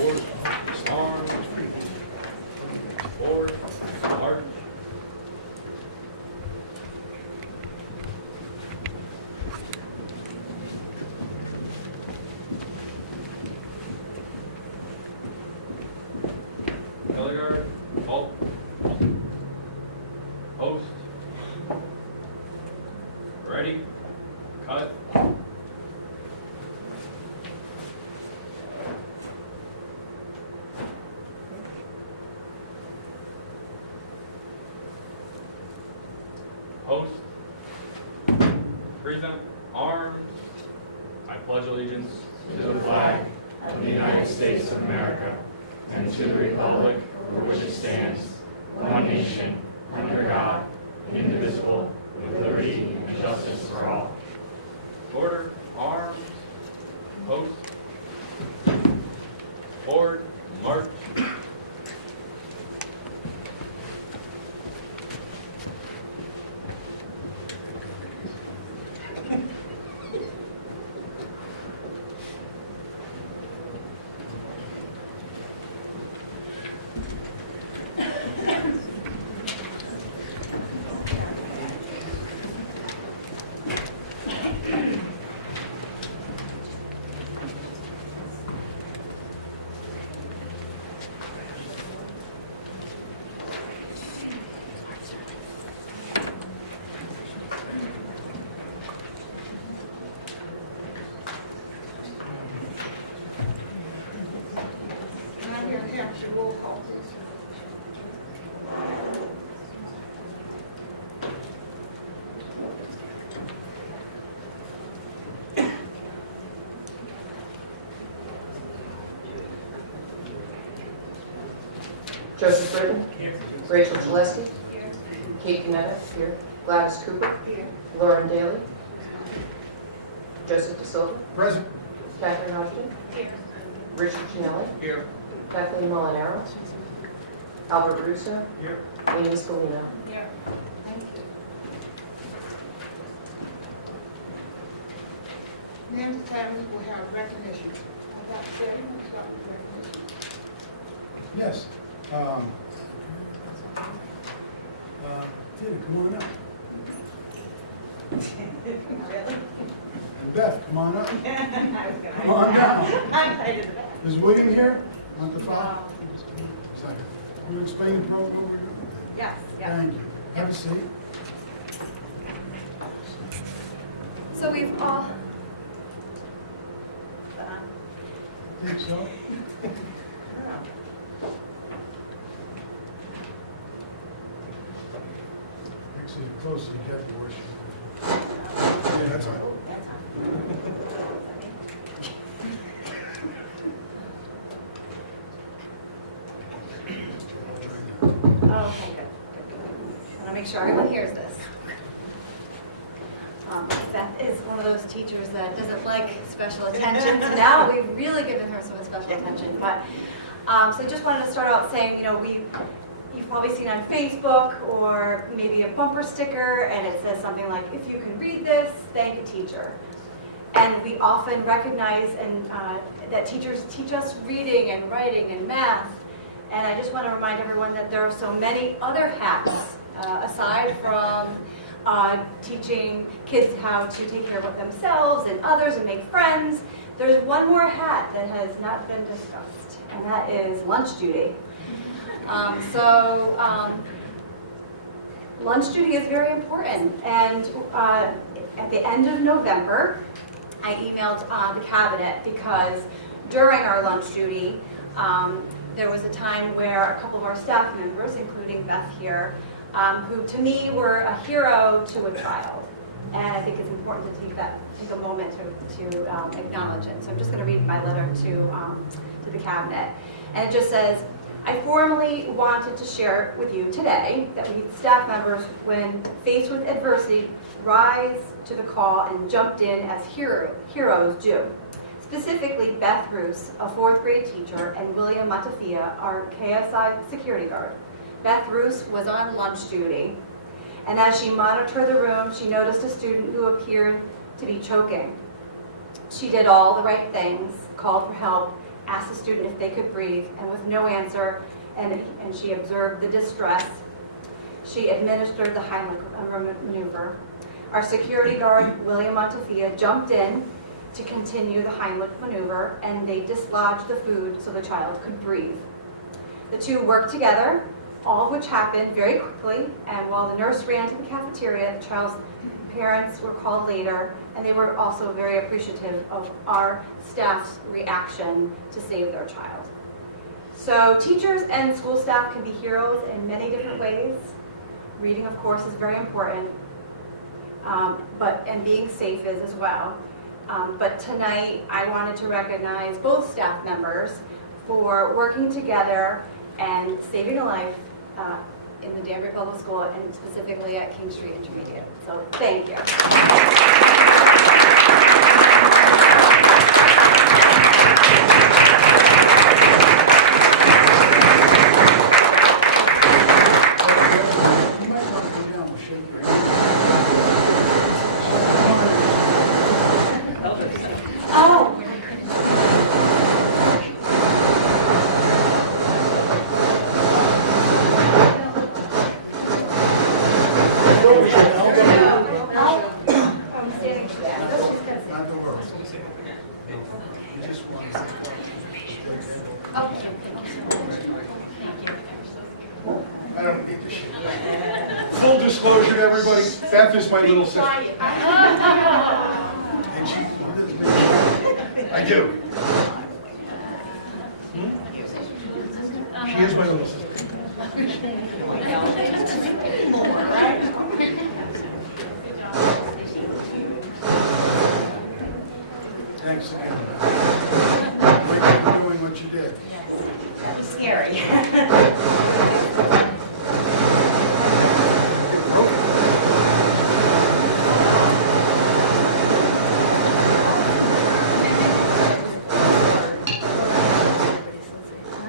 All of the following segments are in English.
Forward, arms, forward, march. Color guard, halt, post, ready, cut. Post, present, arms. I pledge allegiance to the flag of the United States of America and to the republic for which it stands, one nation, under God, indivisible, with liberty and justice for all. Order, arms, post, forward, march. Roll call, please. Joseph Britton. Here. Rachel Gillespie. Here. Kate Canetta. Here. Gladys Cooper. Here. Lauren Daly. Joseph De Silva. Present. Catherine Hodgson. Here. Richard Chinelli. Here. Kathleen Molinaro. Albert Russo. Here. Amy Scalino. Here. Thank you. Now the time we will have recognition. I'd like to say, we'll start with recognition. Yes. Tina, come on up. Really? And Beth, come on up. Come on I'm down. excited about it. Is William here? Want the file? Second. Will you explain the program we're doing? Yes, yes. Thank you. Have a seat. So we've all, Think so? Actually, the closer you get, the worse you go. Yeah, that's all right. oh, okay, good. I want to make sure everyone hears this. Beth is one of those teachers that doesn't like special attention. So now we've really given her some special attention. But so just wanted to start out saying, you've probably seen on Facebook or maybe a bumper sticker, and it says something like, "If you can read this, thank a teacher." And we often recognize that teachers teach us reading and writing and math. And I just want to remind everyone that there are so many other hats aside from teaching kids how to take care of themselves and others and make friends. There's one more hat that has not been discussed, and that is lunch duty. Lunch duty is very important. And at the end of November, I emailed the cabinet because during our lunch duty, there was a time where a couple of our staff members, including Beth here, who to me were a hero to a child. And I think it's important to take a moment to acknowledge it. So I'm just going to read my letter to the cabinet. And it just says, "I formally wanted to share with you today that we staff members, when faced with adversity, rise to the call and jumped in as heroes do. Specifically, Beth Roos, a 4th grade teacher, and William Matafia, our KSI security guard. Beth Roos was on lunch duty, and as she monitored the room, she noticed a student who appeared to be choking. She did all the right things, called for help, asked the student if they could breathe, and with no answer, and she observed the distress, she administered the Heimlich maneuver. Our security guard, William Montefia, jumped in to continue the Heimlich maneuver, and they dislodged the food so the child could breathe. The two worked together, all of which happened very quickly, and while the nurse ran to the cafeteria, the child's parents were called later, and they were also very appreciative of our staff's reaction to save their child. So teachers and school staff can be heroes in many different ways. Reading, of course, is very important, and being safe is as well. But tonight, I wanted to recognize both staff members for working together and saving a life in the Danbury Public School, and specifically at King Street Intermediate. So thank you. You might want to come down and shake your hand. Oh. I'm standing for that. Not the world. You just want to I don't need to shake. Full disclosure to everybody, Beth is my little sister. And she, I do. She is my little sister. Thanks again. Thank you for doing what you did. That was scary.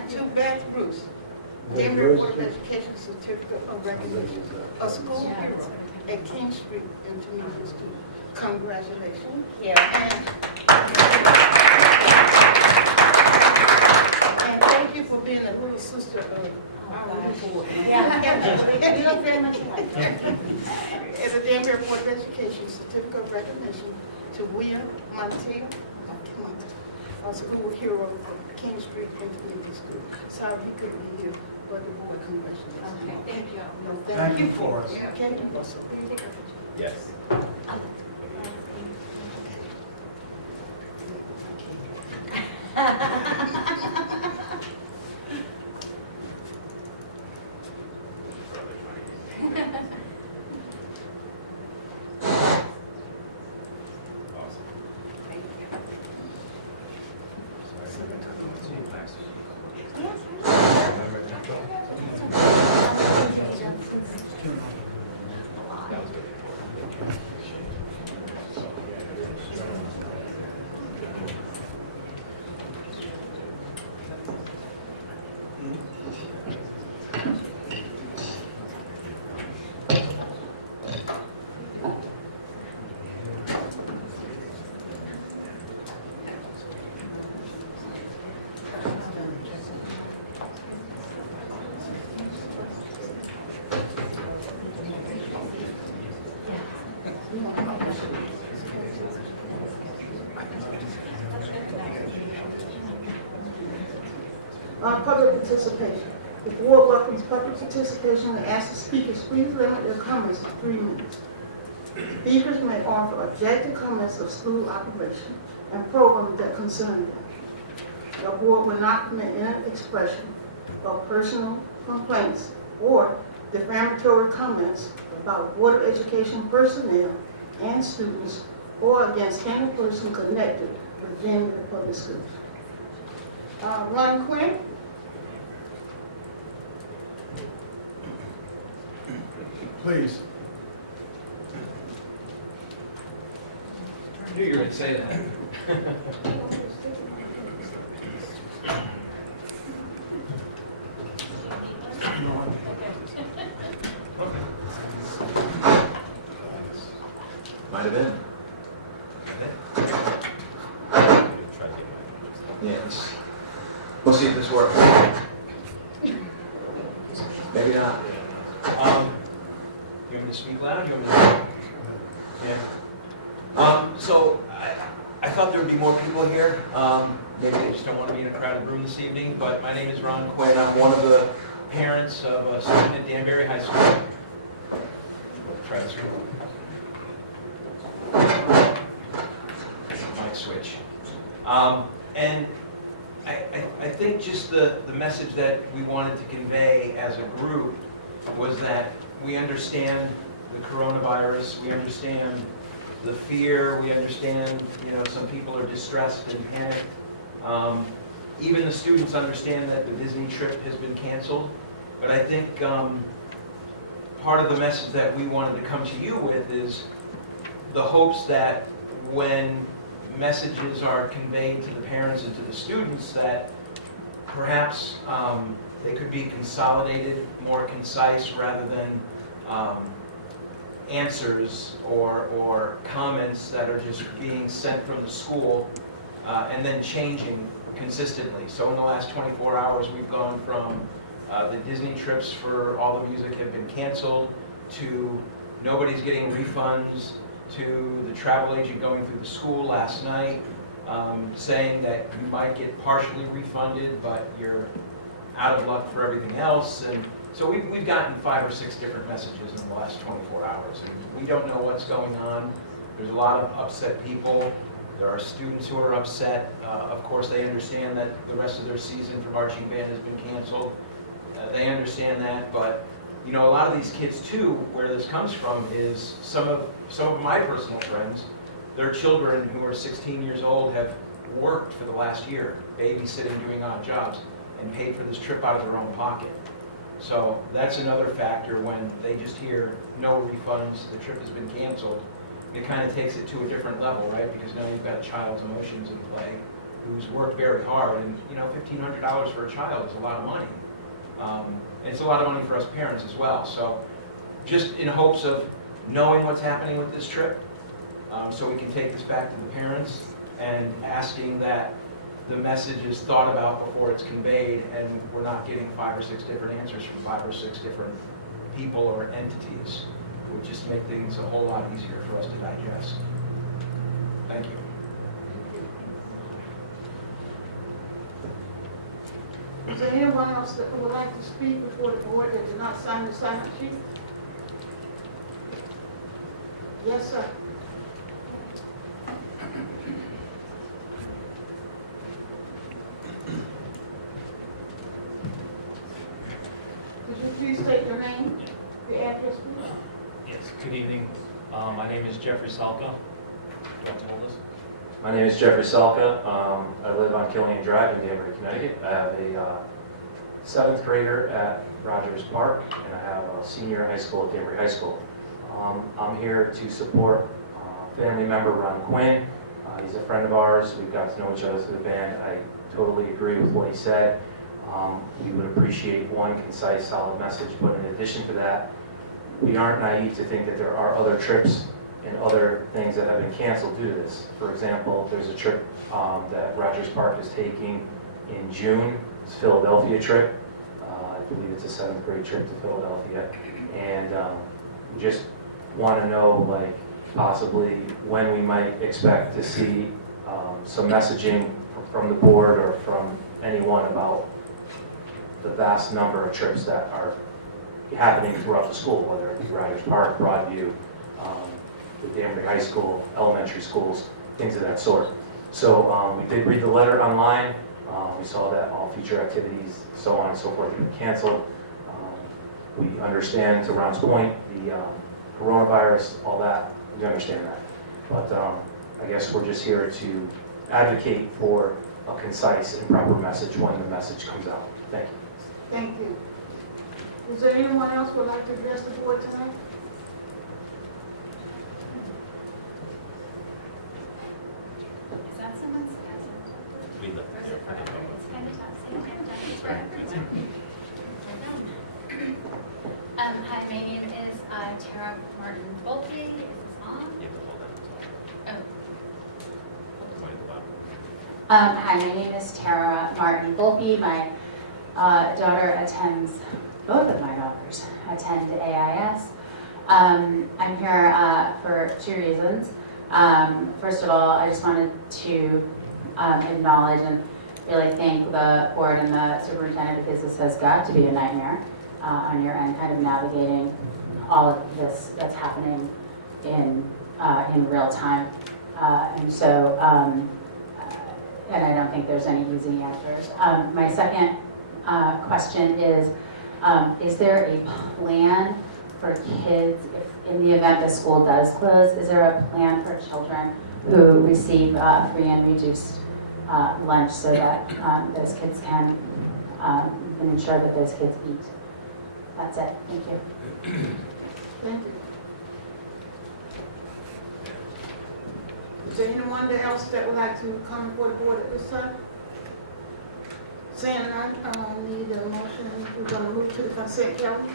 To Beth Bruce, Danbury Board of Education Certificate of Recognition, a school hero at King Street Intermediate School. Congratulations. And thank you for being a little sister of our board. Yeah, you look very much alike. As a Danbury Board of Education Certificate of Recognition to William Montefia, a school hero of King Street Intermediate School. Sorry he couldn't be here, but the board congratulations. Okay, thank you. No, Thank you for us. Okay? Yes. Public participation. The board welcomes public participation and asks the speakers please limit their comments to 3 minutes. Speakers may offer objective comments of school operation and programs that concern them. The board will not permit any expression of personal complaints or defamatory comments about Board of Education personnel and students or against any person connected with Danbury Public Schools. Ron Quinn. Please. I knew you were going to say that. Might have been. Yes. We'll see if this works. Maybe not. You want me to speak loud? You want me to? Yeah. So I thought there would be more people here. Maybe they just don't want to be in a crowded room this evening, but my name is Ron Quinn. I'm one of the parents of a student at Danbury High School. Try this room. Mic switch. And I think just the message that we wanted to convey as a group was that we understand the coronavirus, we understand the fear, we understand, some people are distressed and panicked. Even the students understand that the Disney trip has been canceled. But I think part of the message that we wanted to come to you with is the hopes that when messages are conveyed to the parents and to the students, that perhaps they could be consolidated, more concise, rather than answers or comments that are just being sent from the school and then changing consistently. So in the last 24 hours, we've gone from the Disney trips for all the music have been canceled, to nobody's getting refunds, to the travel agent going through the school last night saying that you might get partially refunded, but you're out of luck for everything else. And so we've gotten 5 or 6 different messages in the last 24 hours. And we don't know what's going on. There's a lot of upset people. There are students who are upset. Of course, they understand that the rest of their season for marching band has been canceled. They understand that, but a lot of these kids too, where this comes from is some of my personal friends, their children who are 16 years old have worked for the last year, babysitting, doing odd jobs, and paid for this trip out of their own pocket. So that's another factor when they just hear no refunds, the trip has been canceled. It kind of takes it to a different level, right? Because now you've got a child's emotions in play who's worked very hard, and $1,500 for a child is a lot of money. And it's a lot of money for us parents as well. So just in hopes of knowing what's happening with this trip, so we can take this back to the parents, and asking that the message is thought about before it's conveyed, and we're not getting 5 or 6 different answers from 5 or 6 different people or entities. It would just make things a whole lot easier for us to digest. Thank you. Is there anyone else that would like to speak before the board that did not sign the sign-up sheet? Yes, sir. Could you please state your name, your address, please? Yes, good evening. My name is Jeffrey Salka. Do you want to hold this? My name is Jeffrey Salka. I live on Killian Drive in Danbury, Connecticut. I have a 7th grader at Rogers Park, and I have a senior in high school at Danbury High School. I'm here to support family member Ron Quinn. He's a friend of ours. We've got to know each other through the band. I totally agree with what he said. We would appreciate one concise, solid message, but in addition to that, we aren't naive to think that there are other trips and other things that have been canceled due to this. For example, there's a trip that Rogers Park is taking in June. It's a Philadelphia trip. I believe it's a 7th grade trip to Philadelphia. And we just want to know, possibly when we might expect to see some messaging from the board or from anyone about the vast number of trips that are happening throughout the school, whether it be Rogers Park, Broadview, the Danbury High School, elementary schools, things of that sort. So we did read the letter online. We saw that all future activities, so on and so forth, have been canceled. We understand, to Ron's point, the coronavirus, all that, we understand that. But I guess we're just here to advocate for a concise and proper message when the message comes out. Thank you. Thank you. Is there anyone else who would like to address the board tonight? Is that someone's cousin? Read the. Or is it for everyone? It's kind of tough. It's for everyone. Hi, my name is Tara Martin Bolte. Is this on? You have to hold that. Oh. Point at the Hi, my name is Tara Martin Volpe. My daughter attends, both of my daughters attend AIS. I'm here for two reasons. First of all, I just wanted to acknowledge and really thank the board and the superintendent, because this has got to be a nightmare on your end, kind of navigating all of this that's happening in real time. And I don't think there's any easy answers. My second question is there a plan for kids, if in the event the school does close, is there a plan for children who receive free and reduced lunch so that those kids can ensure that those kids eat? That's it. Thank you. Thank you. Is there anyone else that would like to come before the board at this time? Seeing none, I need a motion. We're going to move to the consent calendar.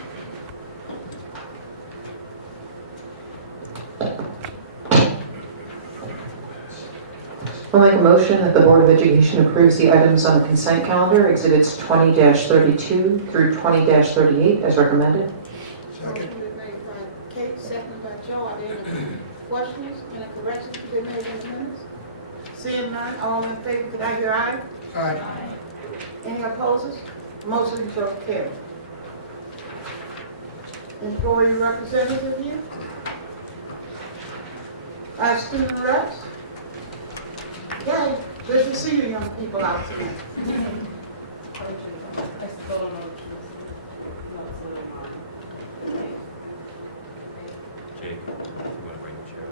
I'll make a motion that the Board of Education approves the items on the consent calendar, exhibits 20-32 through 20-38 as recommended. Second. Motion been made by Kate, seconded by Joe. Are there any questions, any corrections to be made in the minutes? Seeing none, all in favor, could I hear aye? Aye. Any opposers? Motion shall carry. Employee representative here. Our student reps. Yay, good to see you young people out today. Jake, you want to bring the chair?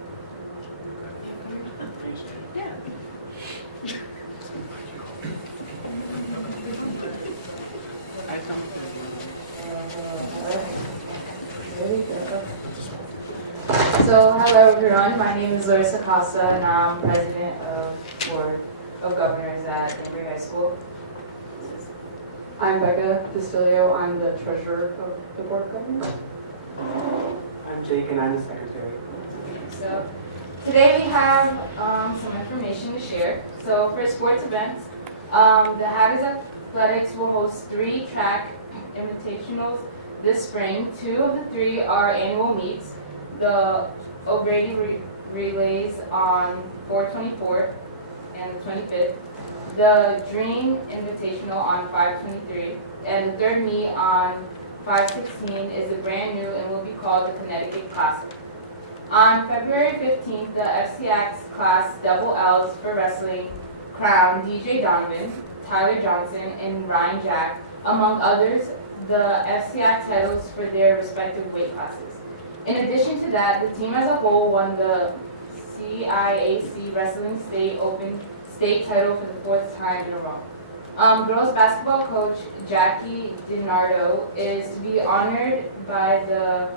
So, hello everyone, my name is Larissa Costa and I'm president of Board of Governors at Danbury High School. I'm Becca Castillo, I'm the treasurer of the Board of Governors. I'm Jake and I'm the secretary. So, today we have some information to share. So, for sports events, the Hatters Athletics will host 3 track invitationals this spring. 2 of the 3 are annual meets. The O'Grady Relays on 4/24 and the 25th. The Dream Invitational on 5/23. And the 3rd meet on 5/16 is a brand new and will be called the Connecticut Classic. On February 15th, the FCX class double L's for wrestling crowned DJ Donovan, Tyler Johnson, and Ryan Jack, among others, the FCX titles for their respective weight classes. In addition to that, the team as a whole won the CIAC Wrestling State Open State title for the 4th time in a row. Girls basketball coach Jackie DiNardo is to be honored by the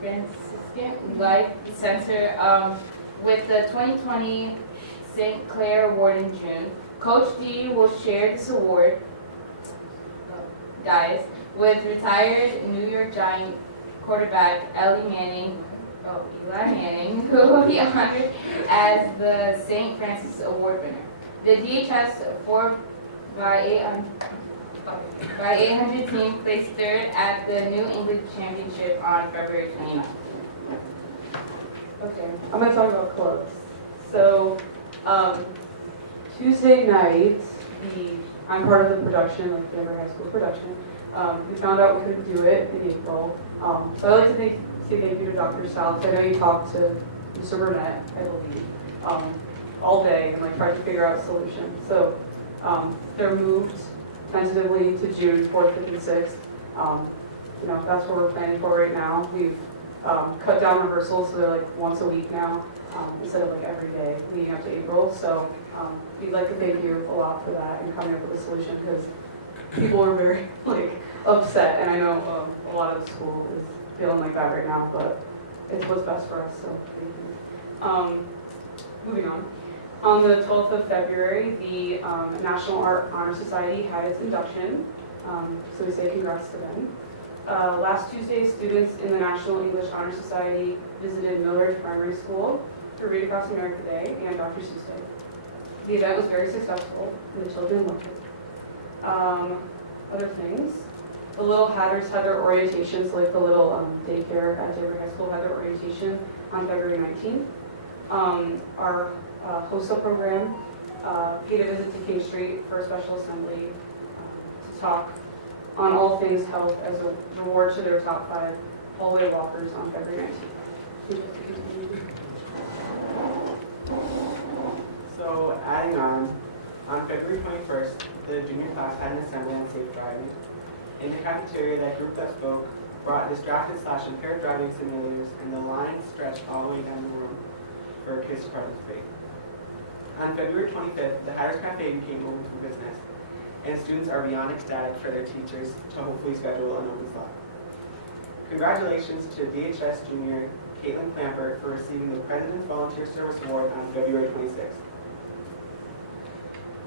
Franciscan Life Center with the 2020 St. Clair Award in June. Coach D will share this award, with retired New York Giant quarterback Eli Manning, who will be honored as the St. Francis Award winner. The DHS 4x800 team placed 3rd at the New England Championship on February 29th. Okay, I'm going to talk about clubs. So, Tuesday night, I'm part of the production, like Danbury High School production. We found out we couldn't do it in April. So I'd like to say thank you to Dr. South. I know you talked to Mr. Burnett, I believe, all day and like tried to figure out a solution. So they're moved tentatively to June 4th, 5th, and 6th. That's what we're planning for right now. We've cut down rehearsals, so they're like once a week now, instead of like every day leading up to April. So we'd like to thank you a lot for that and coming up with a solution, because people are very upset, and I know a lot of the school is feeling like that right now, but it's what's best for us, so thank you. Moving on. On the 12th of February, the National Art Honor Society had its induction, so we say congrats to them. Last Tuesday, students in the National English Honor Society visited Millridge Primary School for Read Across America Day and Dr. Seuss Day. The event was very successful, and the children loved it. Other things, the Little Hatters had their orientations, like the little daycare at Danbury High School had their orientation on February 19th. Our HOSA program paid a visit to King Street for a special assembly to talk on all things health as a reward to their top 5 hallway walkers on February 19th. So adding on February 21st, the junior class had an assembly on safe driving. In the cafeteria, that group that spoke brought distracted/impaired driving simulators, and the line stretched all the way down the room for kids to participate. On February 25th, the Hatters Cafe became open for business, and students are beyond ecstatic for their teachers to hopefully schedule an open slot. Congratulations to DHS junior Caitlin Clampert for receiving the President's Volunteer Service Award on February 26th.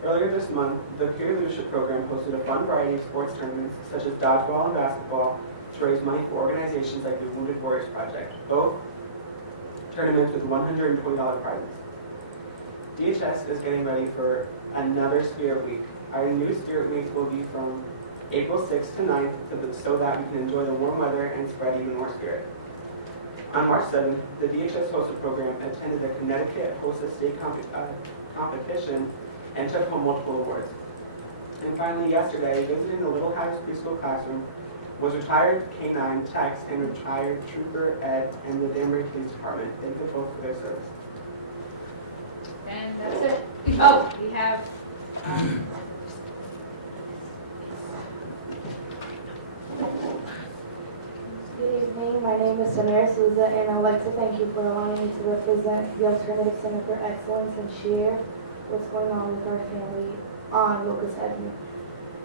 Earlier this month, the Peer Leadership Program hosted a fun variety of sports tournaments such as dodgeball and basketball to raise money for organizations like the Wounded Warriors Project, both tournaments with $120 prizes. DHS is getting ready for another Spirit Week. Our new Spirit Week will be from April 6th to 9th so that we can enjoy the warm weather and spread even more spirit. On March 7th, the DHS HOSA program attended the Connecticut HOSA state competition and took home multiple awards. And finally, yesterday, visiting the Little Hatters preschool classroom was retired K-9 techs and retired Trooper Ed and the Danbury Police Department. Thank them both for their service. And that's it. Oh, we have, Good evening, my name is Samira Souza, and I'd like to thank you for allowing me to represent the Alternative Center for Excellence and share what's going on with our family on Locust Avenue.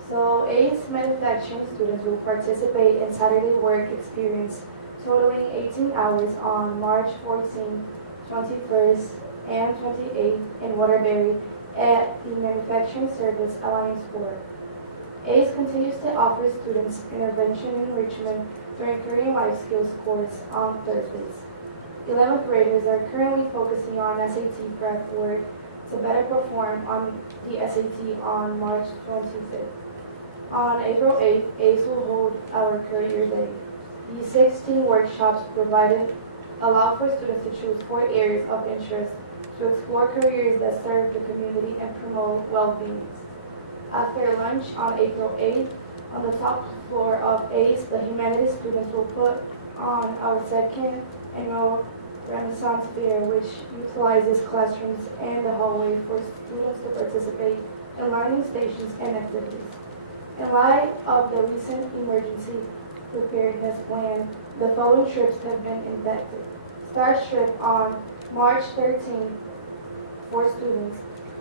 So ACE manufacturing students will participate in Saturday work experience totaling 18 hours on March 14th, 21st, and 28th in Waterbury at the Manufacturing Service Alliance 4. ACE continues to offer students intervention and enrichment during career and life skills course on Thursdays. 11th graders are currently focusing on SAT prep work to better perform on the SAT on March 25th. On April 8th, ACE will hold our Career Day. The 16 workshops provided allow for students to choose 4 areas of interest to explore careers that serve the community and promote well-being. After lunch on April 8th, on the top floor of ACE, the humanities students will put on our second annual Renaissance Fair, which utilizes classrooms and the hallway for students to participate in learning stations and activities. In light of the recent emergency preparedness plan, the following trips have been impacted. Start trip on March 13th for students.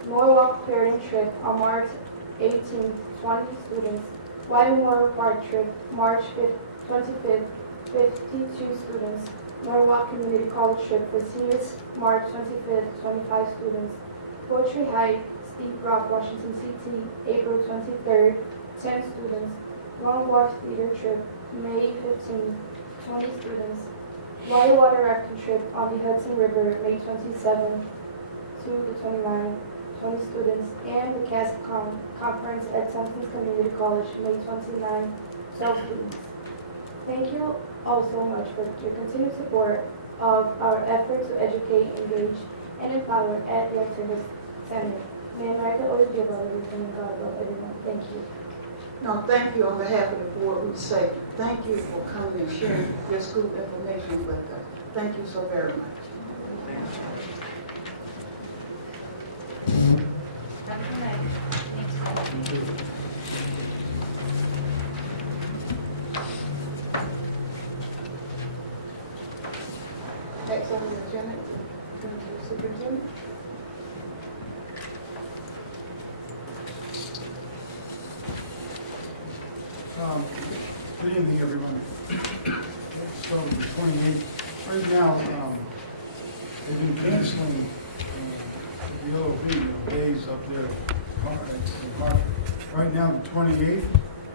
Norwalk Ferry trip on March 18th, 20 students. Whitemore Park trip March 25th, 52 students. Norwalk Community College trip for seniors March 25th, 25 students. Poetry Hike, Steep Rock, Washington CT, April 23rd, 10 students. Long Walk Theater trip May 15th, 20 students. Whitewater Rafting trip on the Hudson River May 27th to the 29th, 20 students. And the CAST conference at Thompson's Community College May 29th, 12 students. Thank you all so much for your continued support of our effort to educate, engage, and empower at the Alternative Center. May America always be above everything and God above everyone. Thank you. No, thank you on behalf of the board. We say thank you for coming and sharing your school information with us. Thank you so very much. have a good night. Thank you. Next on the agenda, Superintendent. Good evening, everyone. So the 28th, right now, they've been canceling the OOP days up there in Hartford. Right now, the 28th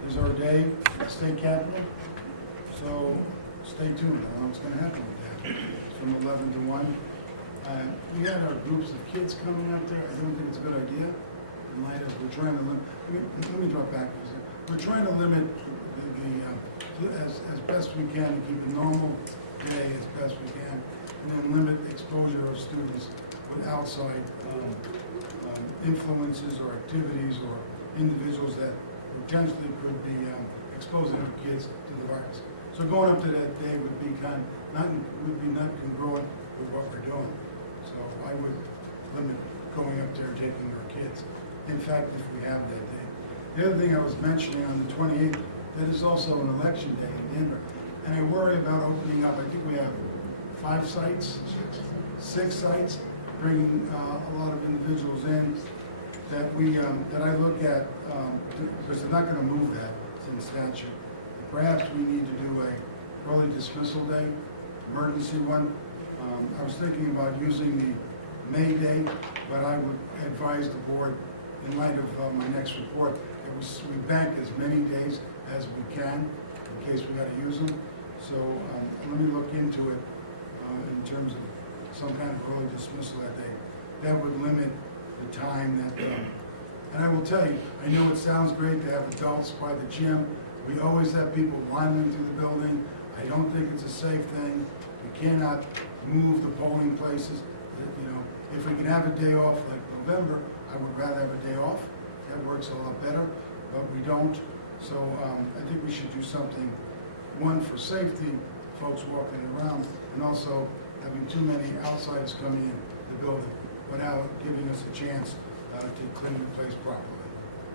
is our day at the state capitol. So stay tuned. I don't know what's going to happen with that. It's from 11 to 1. We had our groups of kids coming up there. I don't think it's a good idea in light of we're trying to limit, let me drop back for a second. We're trying to limit as best we can to keep a normal day as best we can, and then limit exposure of students with outside influences or activities or individuals that potentially could be exposing our kids to the virus. So going up to that day would be not congruent with what we're doing. So I would limit going up there and taking our kids. In fact, if we have that day. The other thing I was mentioning on the 28th, that is also an election day in Denver. And I worry about opening up, I think we have 5 sites, 6 sites, bringing a lot of individuals in that that I look at, because they're not going to move that in statute. Perhaps we need to do a early dismissal day, emergency one. I was thinking about using the May day, but I would advise the board, in light of my next report, that we bank as many days as we can in case we got to use them. So let me look into it in terms of some kind of early dismissal that day. That would limit the time that, and I will tell you, I know it sounds great to have adults by the gym. We always have people wandering through the building. I don't think it's a safe thing. We cannot move the polling places. You know, if we can have a day off like November, I would rather have a day off. That works a lot better, but we don't. So I think we should do something, one, for safety, folks walking around, and also having too many outsiders coming in the building without giving us a chance to clean the place properly.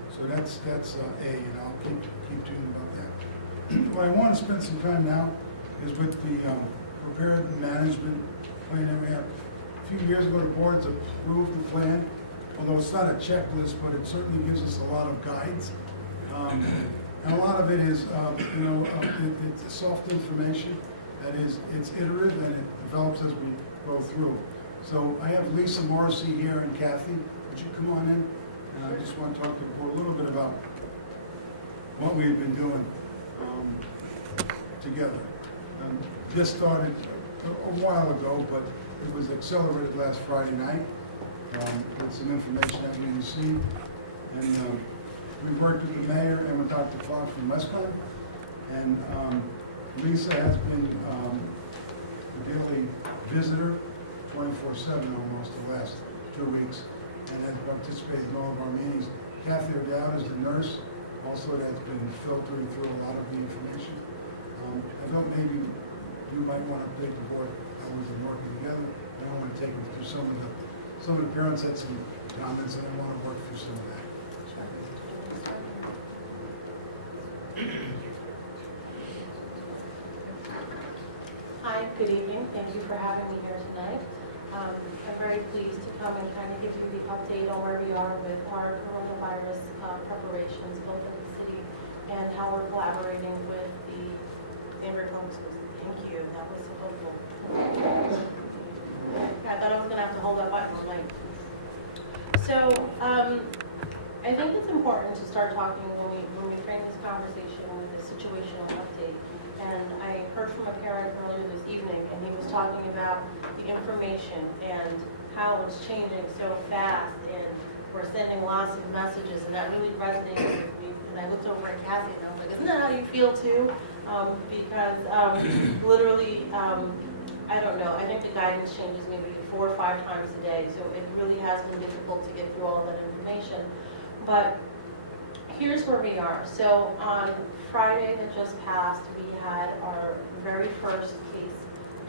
So that's A, and I'll keep doing about that. What I want to spend some time now is with the prepared management plan that we have. A few years ago, the boards approved the plan, although it's not a checklist, but it certainly gives us a lot of guides. And a lot of it is, it's soft information. That is, it's iterative and it develops as we go through. So I have Lisa Morrissey here and Kathy. Would you come on in? And I just want to talk to the board a little bit about what we've been doing together. This started a while ago, but it was accelerated last Friday night with some information that we received. And we worked with the mayor and with Dr. Clark from Westcott. And Lisa has been a daily visitor 24/7 almost the last 2 weeks, and has participated in all of our meetings. Kathy O'Dowd is the nurse, also that's been filtering through a lot of the information. I thought maybe you might want to update the board how we've been working together. I don't want to take them through some of the parents had some comments, and I want to work through some of that. Hi, good evening. Thank you for having me here tonight. I'm very pleased to come and kind of give you the update on where we are with our coronavirus preparations, both in the city and how we're collaborating with the Danbury Public Schools. Thank you. That was so helpful. I thought I was going to have to hold that button all night. So I think it's important to start talking when we frame this conversation with a situational update. And I heard from a parent earlier this evening, and he was talking about the information and how it's changing so fast, and we're sending lots of messages, and that really resonated with me. And I looked over at Kathy, and I was like, isn't that how you feel too? Because literally, I don't know, I think the guidance changes maybe 4 or 5 times a day, so it really has been difficult to get through all that information. But here's where we are. So on Friday that just passed, we had our very first case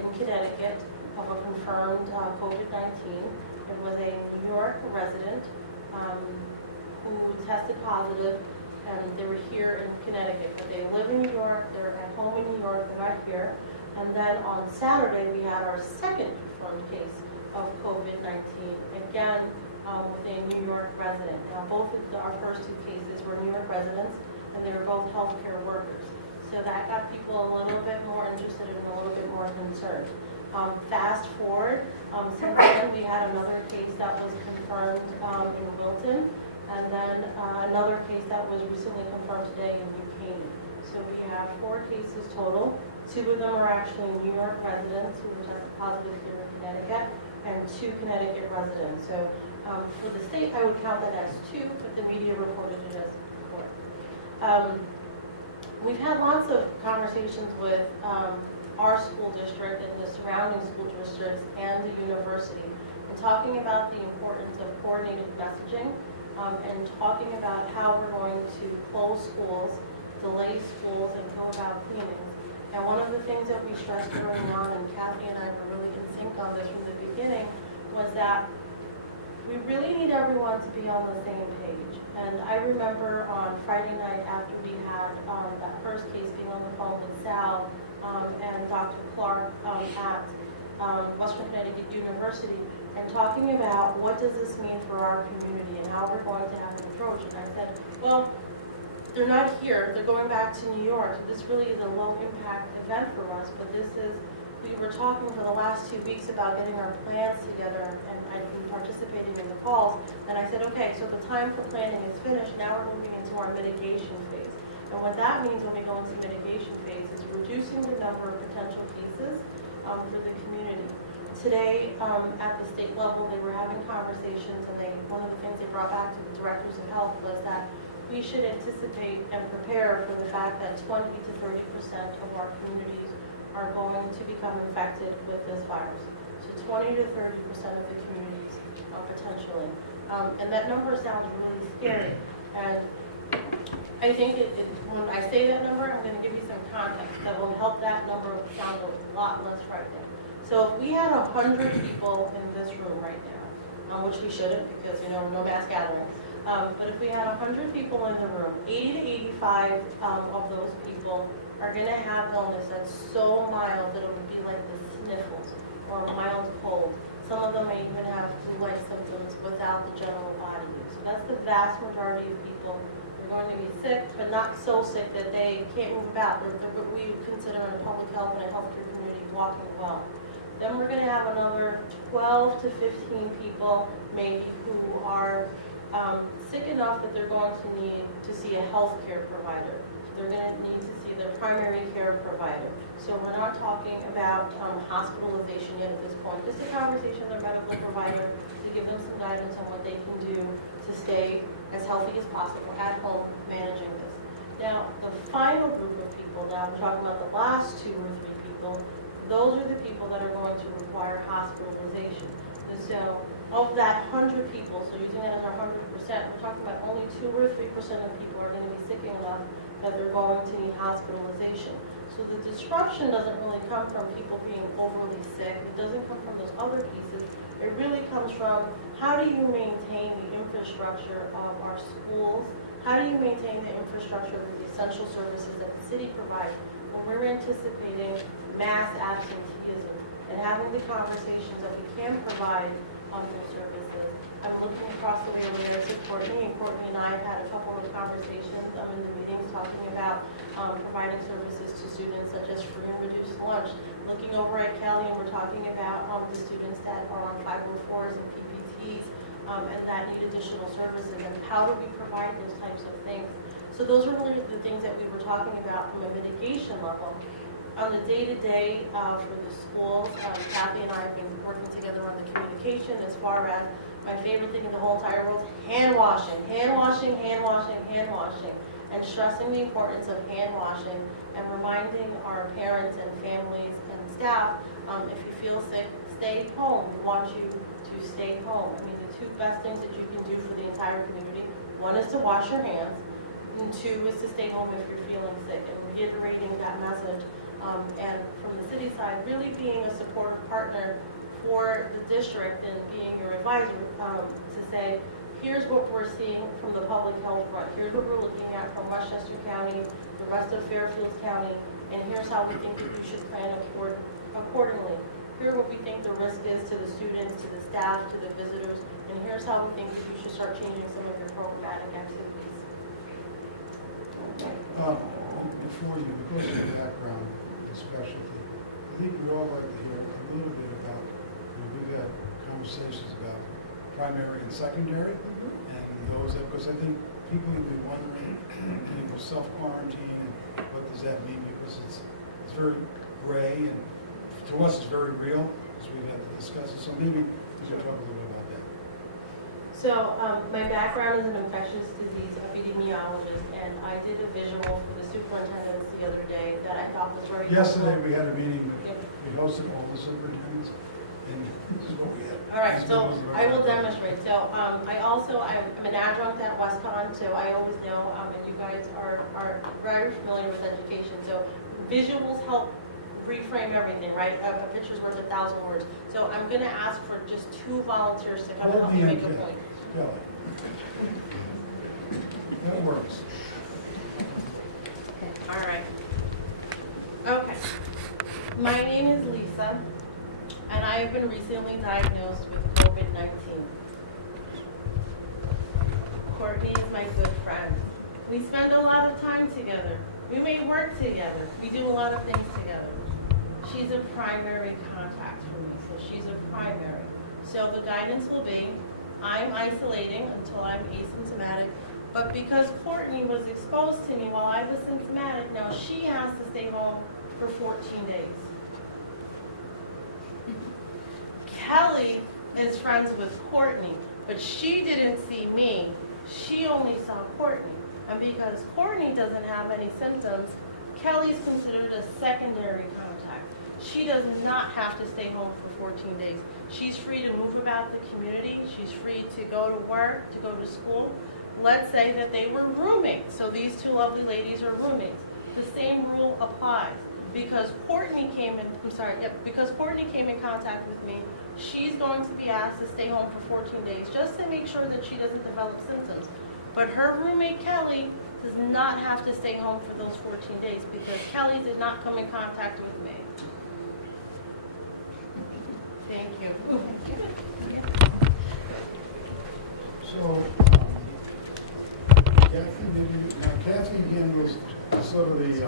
in Connecticut of a confirmed COVID-19. It was a New York resident who tested positive, and they were here in Connecticut. But they live in New York, they're at home in New York, they're not here. And then on Saturday, we had our second confirmed case of COVID-19, again with a New York resident. Now, both of our first 2 cases were New York residents, and they were both healthcare workers. So that got people a little bit more interested and a little bit more concerned. Fast forward, since then we had another case that was confirmed in Wilton, and then another case that was recently confirmed today in New Caney. So we have 4 cases total. 2 of them are actually New York residents who were tested positive here in Connecticut. and 2 Connecticut residents. So for the state, I would count that as 2, but the media reported it as 4. We've had lots of conversations with our school district and the surrounding school districts and the university, and talking about the importance of coordinated messaging, and talking about how we're going to close schools, delay schools, and go about cleaning. And one of the things that we stressed early on, and Kathy and I were really in sync on this from the beginning, was that we really need everyone to be on the same page. And I remember on Friday night after we had that first case being on the phone with Sal and Dr. Clark at Western Connecticut University, and talking about what does this mean for our community and how we're going to have an approach. And I said, well, they're not here, they're going back to New York. This really is a low impact event for us, but this is, we were talking for the last 2 weeks about getting our plans together, and I've been participating in the calls, and I said, okay, so the time for planning is finished, now we're moving into our mitigation phase. And what that means when we go into mitigation phase is reducing the number of potential cases for the community. Today, at the state level, they were having conversations, and one of the things they brought back to the directors of health was that we should anticipate and prepare for the fact that 20 to 30% of our communities are going to become infected with this virus. So 20 to 30% of the communities potentially. And that number sounds really scary. And I think when I say that number, I'm going to give you some context that will help that number sound a lot less frightening. So if we had 100 people in this room right now, which we shouldn't because, no mass gathering, but if we had 100 people in the room, 80 to 85 of those people are going to have illness that's so mild that it would be like the sniffles or mild cold. Some of them may even have flu-like symptoms without the general body use. So that's the vast majority of people. They're going to be sick, but not so sick that they can't move about. They're what we consider in a public health and a healthcare community walking well. Then we're going to have another 12 to 15 people maybe who are sick enough that they're going to need to see a healthcare provider. They're going to need to see their primary care provider. So we're not talking about hospitalization yet at this point. Just a conversation with their medical provider to give them some guidance on what they can do to stay as healthy as possible at home managing this. Now, the final group of people, now we're talking about the last 2 or 3 people, those are the people that are going to require hospitalization. And so of that 100 people, so using that as our 100%, we're talking about only 2 or 3% of people are going to be sick enough that they're going to need hospitalization. So the disruption doesn't really come from people being overly sick. It doesn't come from those other pieces. It really comes from how do you maintain the infrastructure of our schools? How do you maintain the infrastructure of the essential services that the city provides when we're anticipating mass absenteeism and having the conversations that we can provide on those services? I'm looking across the way over there to Courtney, and Courtney and I have had a couple of conversations in the meetings talking about providing services to students such as free and reduced lunch. Looking over at Kelly, and we're talking about the students that are on 504s and PPTs and that need additional services, and how do we provide those types of things. So those are really the things that we were talking about from a mitigation level. On the day-to-day for the schools, Kathy and I have been working together on the communication as far as my favorite thing in the whole entire world, hand washing, hand washing, hand washing, hand washing, and stressing the importance of hand washing and reminding our parents and families and staff, if you feel sick, stay home. We want you to stay home. I mean, the 2 best things that you can do for the entire community, 1 is to wash your hands, and 2 is to stay home if you're feeling sick, and reiterating that message. And from the city side, really being a supportive partner for the district and being your advisor to say, here's what we're seeing from the public health front, here's what we're looking at from Westchester County, the rest of Fairfield County, and here's how we think that you should plan accordingly. Here's what we think the risk is to the students, to the staff, to the visitors, and here's how we think that you should start changing some of your programmatic activities. Before you, because of your background and specialty, I think we'd all like to hear a little bit about, we've had conversations about primary and secondary, and those, because I think people have been wondering, self-quarantine, and what does that mean, because it's very gray, and to us it's very real, because we've had to discuss it. So maybe You can talk a little bit about that. So my background is an infectious disease epidemiologist, and I did a visual for the superintendents the other day that I thought was very helpful. Yesterday, we had a meeting, Yep. we hosted all the superintendents, and this is what we had. All right, This so was the- I will demonstrate. So I'm an adjunct at Westcon, so I always know, and you guys are very familiar with education. So visuals help reframe everything, right? A picture's worth 1,000 words. So I'm gonna ask for just 2 volunteers to come and help me make a point. Kelly. That works. All right. Okay. My name is Lisa, and I have been recently diagnosed with COVID-19. Courtney is my good friend. We spend a lot of time together. We may work together. We do a lot of things together. She's a primary contact for me, so she's a primary. So the guidance will be, I'm isolating until I'm asymptomatic, but because Courtney was exposed to me while I was symptomatic, now she has to stay home for 14 days. Kelly is friends with Courtney, but she didn't see me. She only saw Courtney. And because Courtney doesn't have any symptoms, Kelly's considered a secondary contact. She does not have to stay home for 14 days. She's free to move about the community. She's free to go to work, to go to school. Let's say that they were roommates. So these 2 lovely ladies are roommates. The same rule applies. Because Courtney came in, because Courtney came in contact with me, she's going to be asked to stay home for 14 days just to make sure that she doesn't develop symptoms. But her roommate Kelly does not have to stay home for those 14 days because Kelly did not come in contact with me. Thank you. So, Kathy handles sort of the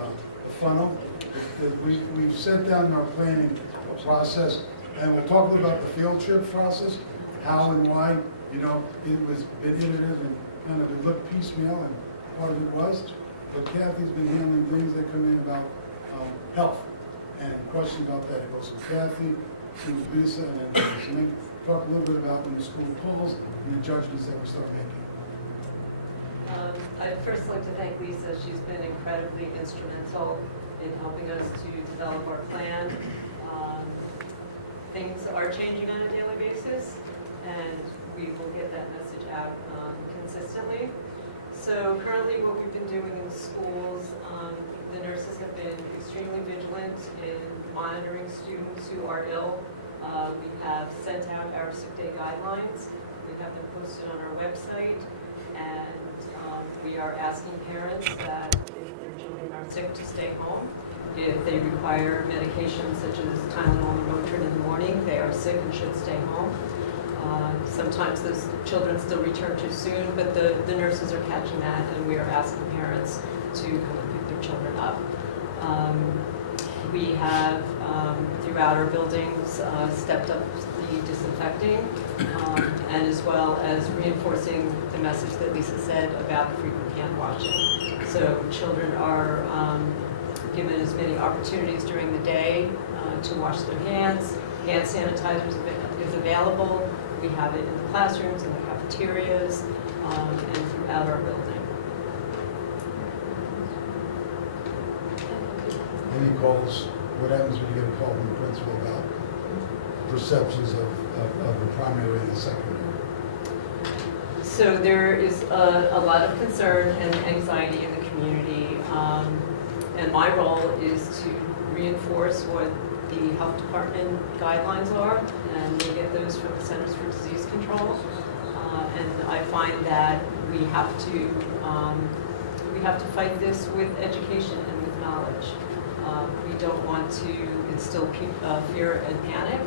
funnel. We've set down our planning process, and we'll talk a little about the field trip process, how and why, it was been iterative and kind of it looked piecemeal, and part of it was. But Kathy's been handling things that come in about health and questions about that. It goes from Kathy to Lisa, and then so maybe talk a little bit about when the school calls and the judgments that we start making. I'd first like to thank Lisa. She's been incredibly instrumental in helping us to develop our plan. Things are changing on a daily basis, and we will get that message out consistently. So currently what we've been doing in the schools, the nurses have been extremely vigilant in monitoring students who are ill. We have sent out our sick day guidelines. We have them posted on our website, and we are asking parents that if their children are sick to stay home. If they require medications such as Tylenol and Motrin in the morning, they are sick and should stay home. Sometimes those children still return too soon, but the nurses are catching that, and we are asking parents to come and pick their children up. We have, throughout our buildings, stepped up the disinfecting, and as well as reinforcing the message that Lisa said about frequent hand washing. So children are given as many opportunities during the day to wash their hands. Hand sanitizer is available. We have it in the classrooms, in the cafeterias, and throughout our building. Any calls, what happens when you get a call from the principal about perceptions of the primary and the secondary? So there is a lot of concern and anxiety in the community, and my role is to reinforce what the health department guidelines are, and we get those from the Centers for Disease Control. And I find that we have to fight this with education and with knowledge. We don't want to instill fear and panic.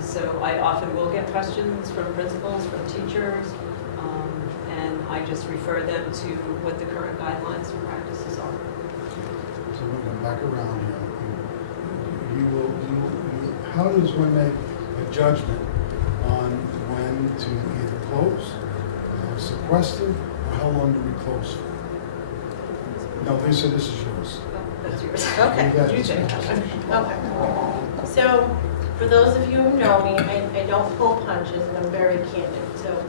So I often will get questions from principals, from teachers, and I just refer them to what the current guidelines and practices are. So we're going back around here. How does one make a judgment on when to either close, sequester, or how long do we close for? No, Lisa, this is yours. That's yours. Okay. You guys You discuss. take that one. Okay. So For those of you who know me, I don't pull punches and I'm very candid. So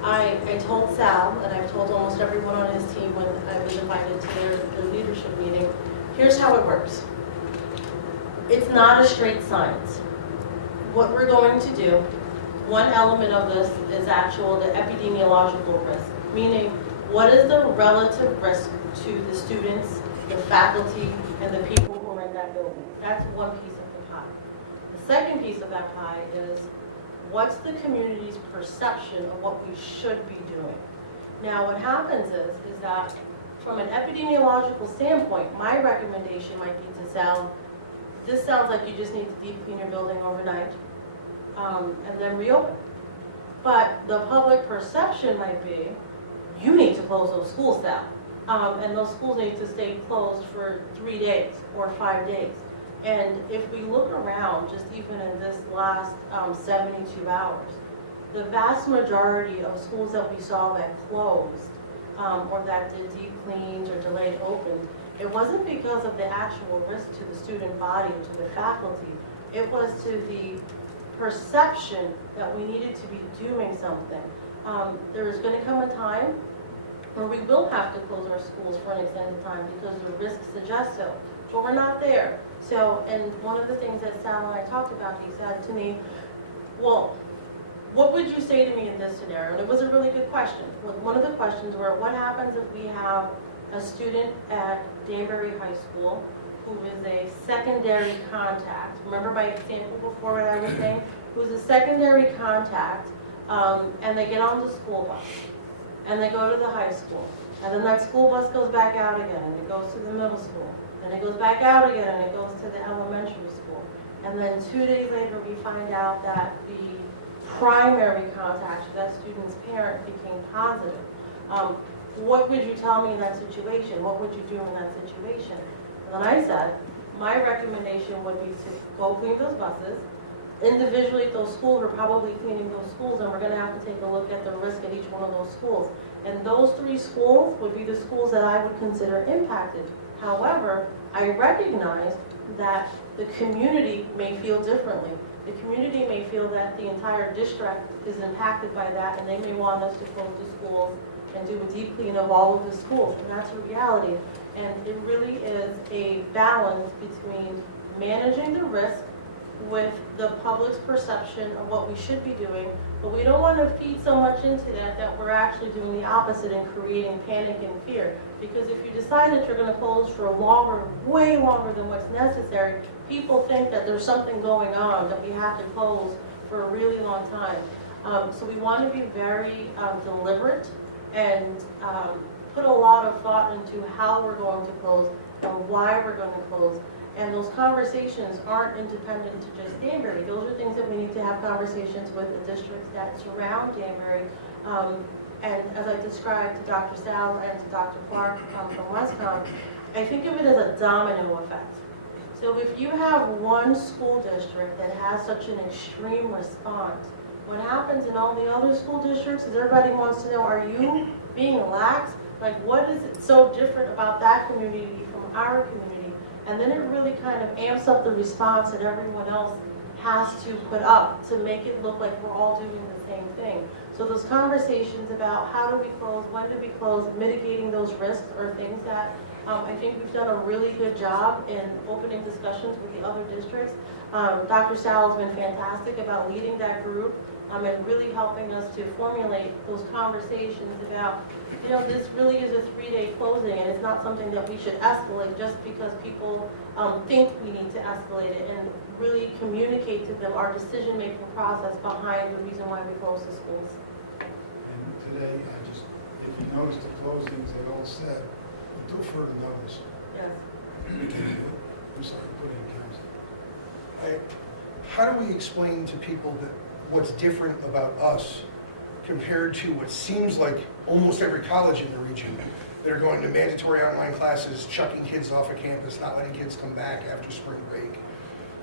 I told Sal, and I've told almost everyone on his team when I was invited to their leadership meeting, here's how it works. It's not a straight science. What we're going to do, one element of this is the epidemiological risk, meaning what is the relative risk to the students, the faculty, and the people who are in that building. That's one piece of the pie. The second piece of that pie is what's the community's perception of what we should be doing. Now what happens is that from an epidemiological standpoint, my recommendation might be to Sal, this sounds like you just need to deep clean your building overnight and then reopen. But the public perception might be, you need to close those schools down. And those schools need to stay closed for 3 days or 5 days. And if we look around, just even in this last 72 hours, the vast majority of schools that we saw that closed or that did deep cleans or delayed open, it wasn't because of the actual risk to the student body or to the faculty. It was to the perception that we needed to be doing something. There is going to come a time where we will have to close our schools for an extended time because the risk suggests so, but we're not there. So, and one of the things that Sal and I talked about, he said to me, well, what would you say to me in this scenario? And it was a really good question. One of the questions were, what happens if we have a student at Danbury High School who is a secondary contact? Remember my example before what I was saying? Who's a secondary contact, and they get on the school bus, and they go to the high school, and then that school bus goes back out again, and it goes to the middle school, and it goes back out again, and it goes to the elementary school. And then 2 days later, we find out that the primary contact, that student's parent, became positive. What would you tell me in that situation? What would you do in that situation? And then I said, my recommendation would be to go clean those buses. Individually, those schools, we're probably cleaning those schools, and we're going to have to take a look at the risk at each one of those schools. And those 3 schools would be the schools that I would consider impacted. However, I recognize that the community may feel differently. The community may feel that the entire district is impacted by that, and they may want us to close the schools and do a deep clean of all of the schools, and that's a reality. And it really is a balance between managing the risk with the public's perception of what we should be doing, but we don't want to feed so much into that we're actually doing the opposite and creating panic and fear. Because if you decide that you're going to close for longer, way longer than what's necessary, people think that there's something going on, that we have to close for a really long time. So we want to be very deliberate and put a lot of thought into how we're going to close and why we're going to close. And those conversations aren't independent to just Danbury. Those are things that we need to have conversations with the districts that surround Danbury. And as I described to Dr. Sal and to Dr. Clark from Westcom, I think of it as a domino effect. So if you have one school district that has such an extreme response, what happens in all the other school districts is everybody wants to know, are you being lax? Like, what is it so different about that community from our community? And then it really kind of amps up the response that everyone else has to put up to make it look like we're all doing the same thing. So those conversations about how do we close, when do we close, mitigating those risks are things that I think we've done a really good job in opening discussions with the other districts. Dr. Sal has been fantastic about leading that group and really helping us to formulate those conversations about, you know, this really is a 3-day closing, and it's not something that we should escalate just because people think we need to escalate it, and really communicate to them our decision-making process behind the reason why we close the schools. And today, if you notice the closings, they all said, until further notice. Yes. I'm sorry, put in council. How do we explain to people that what's different about us compared to what seems like almost every college in the region that are going to mandatory online classes, chucking kids off of campus, not letting kids come back after spring break?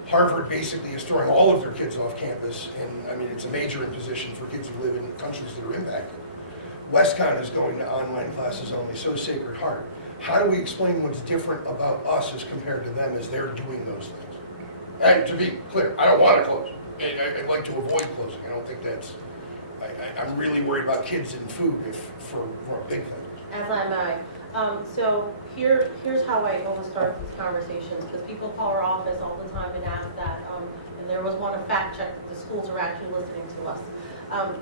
Harvard basically is throwing all of their kids off campus, and I mean, it's a major imposition for kids who live in countries that are impacted. Westcon is going to online classes only, so is Sacred Heart. How do we explain what's different about us as compared to them as they're doing those things? And to be clear, I don't want to close. I'd like to avoid closing. I don't think that's, I'm really worried about kids and food for a big thing. As am I. So here's how I always start these conversations, because people call our office all the time and ask that, and there was one, a fact check, that the schools are actually listening to us.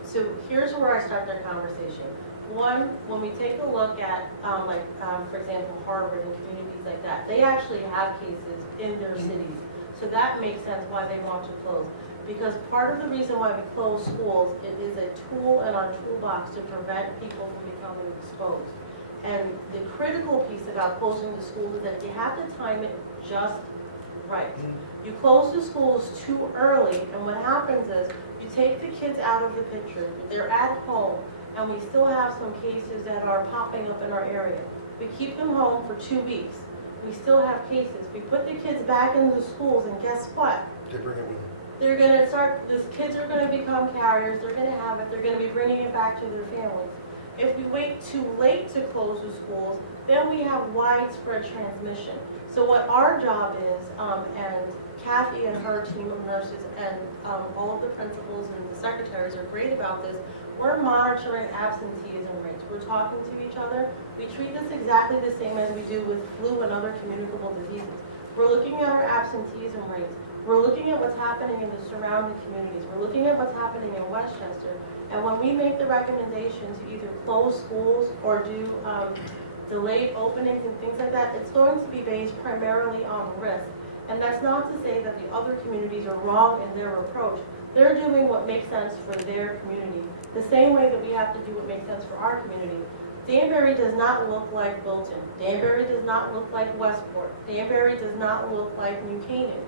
So here's where I start their conversation. One, when we take a look at, for example, Harvard and communities like that, they actually have cases in their cities. So that makes sense why they want to close. Because part of the reason why we close schools, it is a tool in our toolbox to prevent people from becoming exposed. And the critical piece about closing the schools is that you have to time it just right. You close the schools too early, and what happens is you take the kids out of the picture. They're at home, and we still have some cases that are popping up in our area. We keep them home for 2 weeks. We still have cases. We put the kids back into the schools, and guess what? They bring it with them. They're going to start, these kids are going to become carriers, they're going to have it, they're going to be bringing it back to their families. If we wait too late to close the schools, then we have widespread transmission. So what our job is, and Kathy and her team of nurses and all of the principals and the secretaries are great about this, we're monitoring absenteeism rates. We're talking to each other. We treat this exactly the same as we do with flu and other communicable diseases. We're looking at our absenteeism rates. We're looking at what's happening in the surrounding communities. We're looking at what's happening in Westchester. And when we make the recommendation to either close schools or do delayed openings and things like that, it's going to be based primarily on risk. And that's not to say that the other communities are wrong in their approach. They're doing what makes sense for their community, the same way that we have to do what makes sense for our community. Danbury does not look like Wilton. Danbury does not look like Westport. Danbury does not look like New Canaan.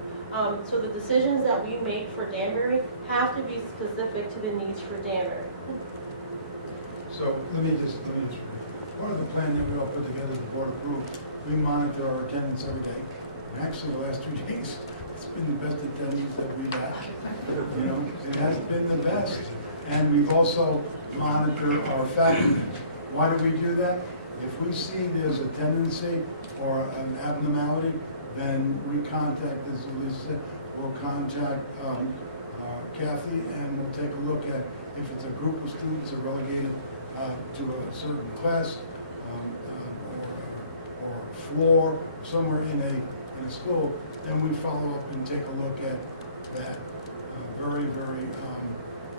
So the decisions that we make for Danbury have to be specific to the needs for Danbury. So let me just part of the plan that we all put together, the board approved, we monitor our attendance every day. Actually, the last 2 days, it's been the best attendance that we've had. You know, it has been the best. And we've also monitored our faculty. Why do we do that? If we see there's a tendency or an abnormality, then we contact, as Lisa said, we'll contact Kathy, and we'll take a look at if it's a group of students are relegated to a certain class or floor somewhere in a school, then we follow up and take a look at that very, very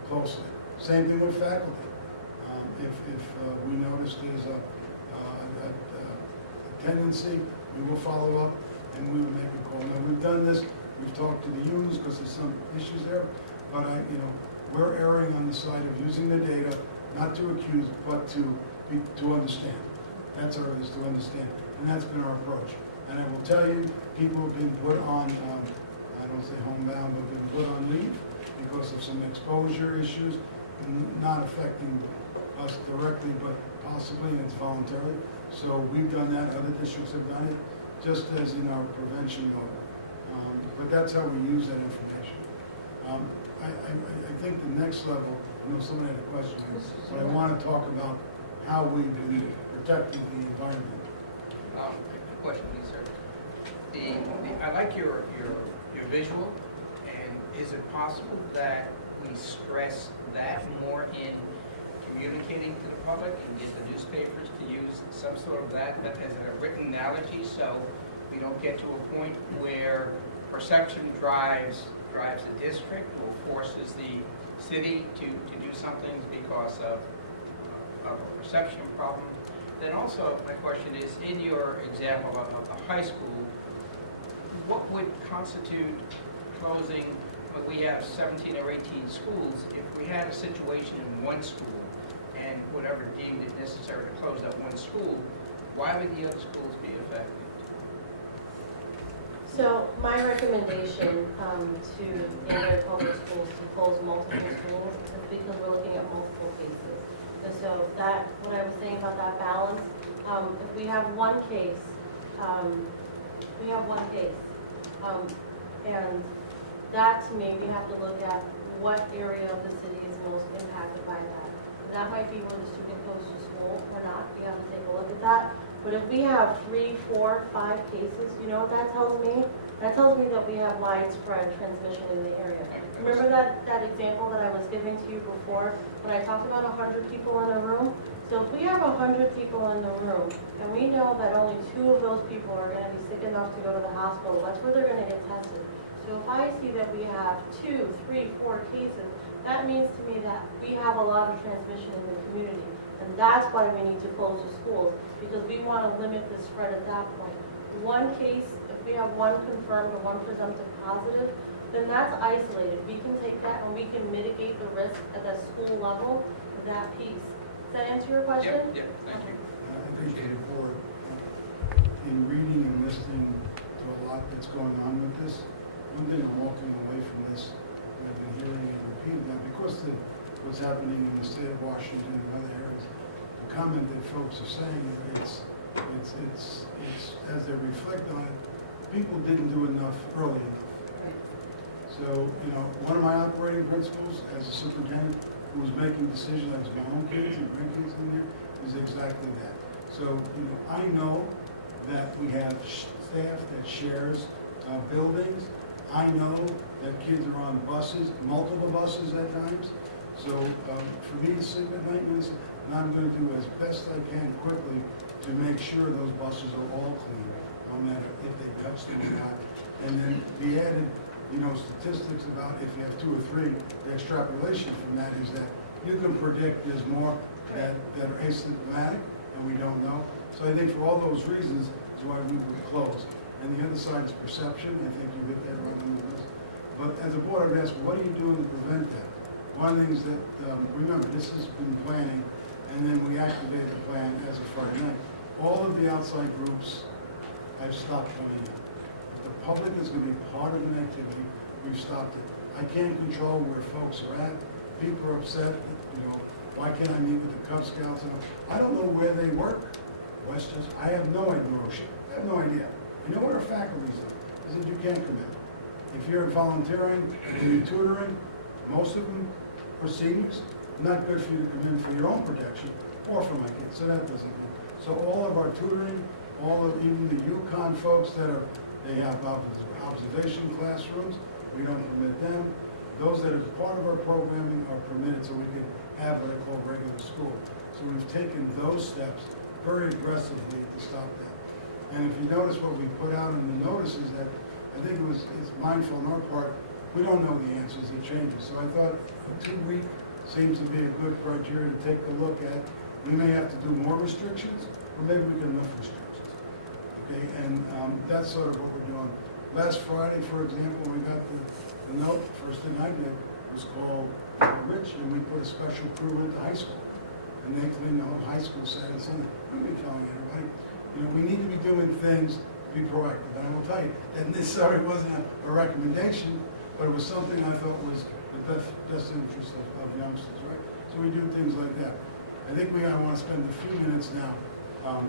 closely. Same thing with faculty. If we notice there's a tendency, we will follow up and we will make a call. Now, we've done this, we've talked to the unions because there's some issues there, but we're erring on the side of using the data, not to accuse, but to understand. That's our, is to understand, and that's been our approach. And I will tell you, people have been put on, I don't say homebound, but been put on leave because of some exposure issues, not affecting us directly, but possibly, and it's voluntarily. So we've done that, other districts have done it, just as in our prevention mode. But that's how we use that information. I think the next level, I know someone had a question, but I want to talk about how we've been protecting the environment. Question, please, sir. I like your visual, and is it possible that we stress that more in communicating to the public and get the newspapers to use some sort of that as a written analogy, so we don't get to a point where perception drives the district or forces the city to do something because of a perception problem. Then also, my question is, in your example of a high school, what would constitute closing, when we have 17 or 18 schools, if we had a situation in one school and whatever deemed it necessary to close that one school, why would the other schools be affected? So my recommendation to Danbury Public Schools to close multiple schools is because we're looking at multiple cases. And so that, what I was saying about that balance, if we have one case, and that to me, we have to look at what area of the city is most impacted by that. That might be where the student goes to school or not. We have to take a look at that. But if we have 3, 4, 5 cases, you know what that tells me? That tells me that we have widespread transmission in the area. Remember that example that I was giving to you before, when I talked about 100 people in a room? So if we have 100 people in the room, and we know that only 2 of those people are gonna be sick enough to go to the hospital, that's where they're gonna get tested. So if I see that we have 2, 3, 4 cases, that means to me that we have a lot of transmission in the community. And that's why we need to close the schools, because we want to limit the spread at that point. One case, if we have one confirmed or one presumptive positive, then that's isolated. We can take that and we can mitigate the risk at the school level for that piece. Does that answer your question? Yep, thank you. I think the board, in reading and listening to a lot that's going on with this, one thing I'm walking away from this, and I've been hearing it repeated now, because of what's happening in the state of Washington and other areas, the comment that folks are saying, it's as they reflect on it, people didn't do enough early enough. So, one of my operating principles as a superintendent who was making decisions, I was my own kids and grandkids in there, is exactly that. So, I know that we have staff that shares buildings. I know that kids are on buses, multiple buses at times. So for me to sleep at night, and I'm going to do as best I can quickly to make sure those buses are all clean, no matter if they touch them or not. And then the added, statistics about if you have 2 or 3, the extrapolation from that is that you can predict there's more that are asymptomatic and we don't know. So I think for all those reasons is why we would close. And the other side is perception. I think you hit that right on the list. But as a board, I would ask, what are you doing to prevent that? One of the things that, remember, this has been planning, and then we activated the plan as of Friday night. All of the outside groups have stopped coming in. If the public is going to be part of an activity, we've stopped it. I can't control where folks are at. People are upset, why can't I meet with the Cub Scouts? I don't know where they work. Westchester, I have no idea. I have no idea. You know what our faculty said? Is that you can't come in. If you're volunteering and you're tutoring, most of them are seniors. Not good for you to come in for your own protection or for my kids, so that doesn't work. So all of our tutoring, even the UConn folks they have observation classrooms, we don't permit them. Those that are part of our programming are permitted so we can have what I call regular school. So we've taken those steps very aggressively to stop that. And if you notice what we put out in the notices, that I think it's mindful on our part, we don't know the answers, it changes. So I thought a 2-week seems to be a good criteria to take a look at. We may have to do more restrictions, or maybe we can enough restrictions. Okay, and that's sort of what we're doing. Last Friday, for example, we got the note, first thing I did was call Rich, and we put a special crew into high school. And they cleaned the whole high school Saturday and Sunday. We've been telling everybody, we need to be doing things to be proactive. And I will tell you, that necessarily wasn't a recommendation, but it was something I thought was the best interest of youngsters, right? So we do things like that. I think I want to spend a few minutes now.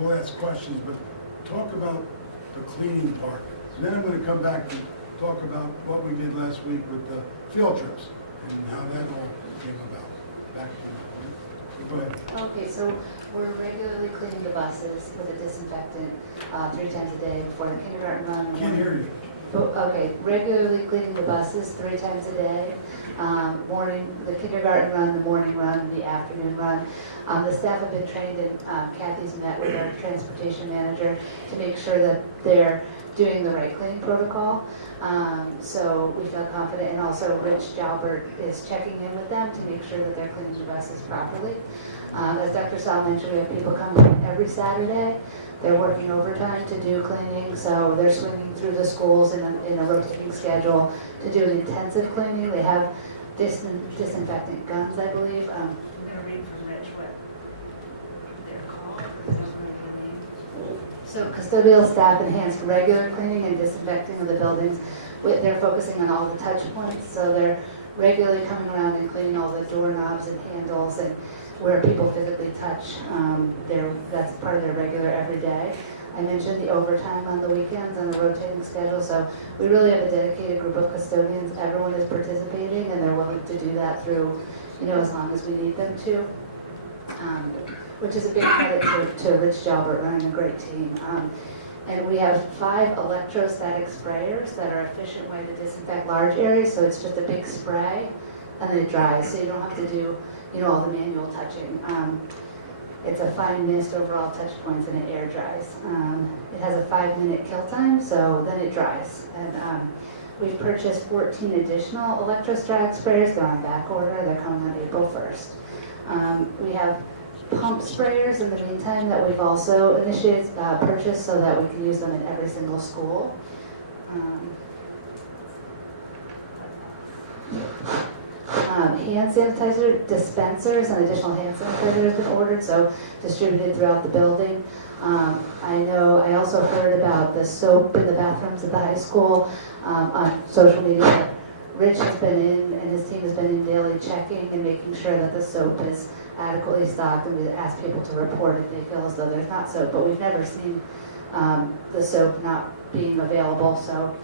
We'll ask questions, but talk about the cleaning part. And then I'm going to come back and talk about what we did last week with the field trips and how that all came about. Back to you. Go ahead. Okay, so we're regularly cleaning the buses with a disinfectant 3 times a day before the kindergarten run. Can't hear you. Okay, regularly cleaning the buses 3 times a day. The kindergarten run, the morning run, and the afternoon run. The staff have been trained, and Kathy's met with our transportation manager to make sure that they're doing the right cleaning protocol. So we feel confident, and also Rich Jalbert is checking in with them to make sure that they're cleaning the buses properly. As Dr. Sal mentioned, we have people coming in every Saturday. They're working overtime to do cleaning, so they're swinging through the schools in a rotating schedule to do an intensive cleaning. They have disinfectant guns, I believe. So custodial staff enhance regular cleaning and disinfecting of the buildings. They're focusing on all the touch points, so they're regularly coming around and cleaning all the doorknobs and handles and where people physically touch. That's part of their regular every day. I mentioned the overtime on the weekends on a rotating schedule, so we really have a dedicated group of custodians. Everyone is participating, and they're willing to do that through, as long as we need them to, which is a big credit to Rich Jalbert running a great team. And we have 5 electrostatic sprayers that are an efficient way to disinfect large areas, so it's just a big spray and then it dries, so you don't have to do, all the manual touching. It's a fine mist over all touch points and it air dries. It has a 5-minute kill time, so then it dries. And we've purchased 14 additional electrostatic sprayers. They're on back order. They're coming on April 1st. We have pump sprayers in the meantime that we've also initiated purchase so that we can use them in every single school. Hand sanitizer dispensers and additional hand sanitizer has been ordered, so distributed throughout the building. I also heard about the soap in the bathrooms at the high school on social media. Rich has been in and his team has been in daily checking and making sure that the soap is adequately stocked, and we ask people to report if they feel as though there's not soap, but we've never seen the soap not being available. So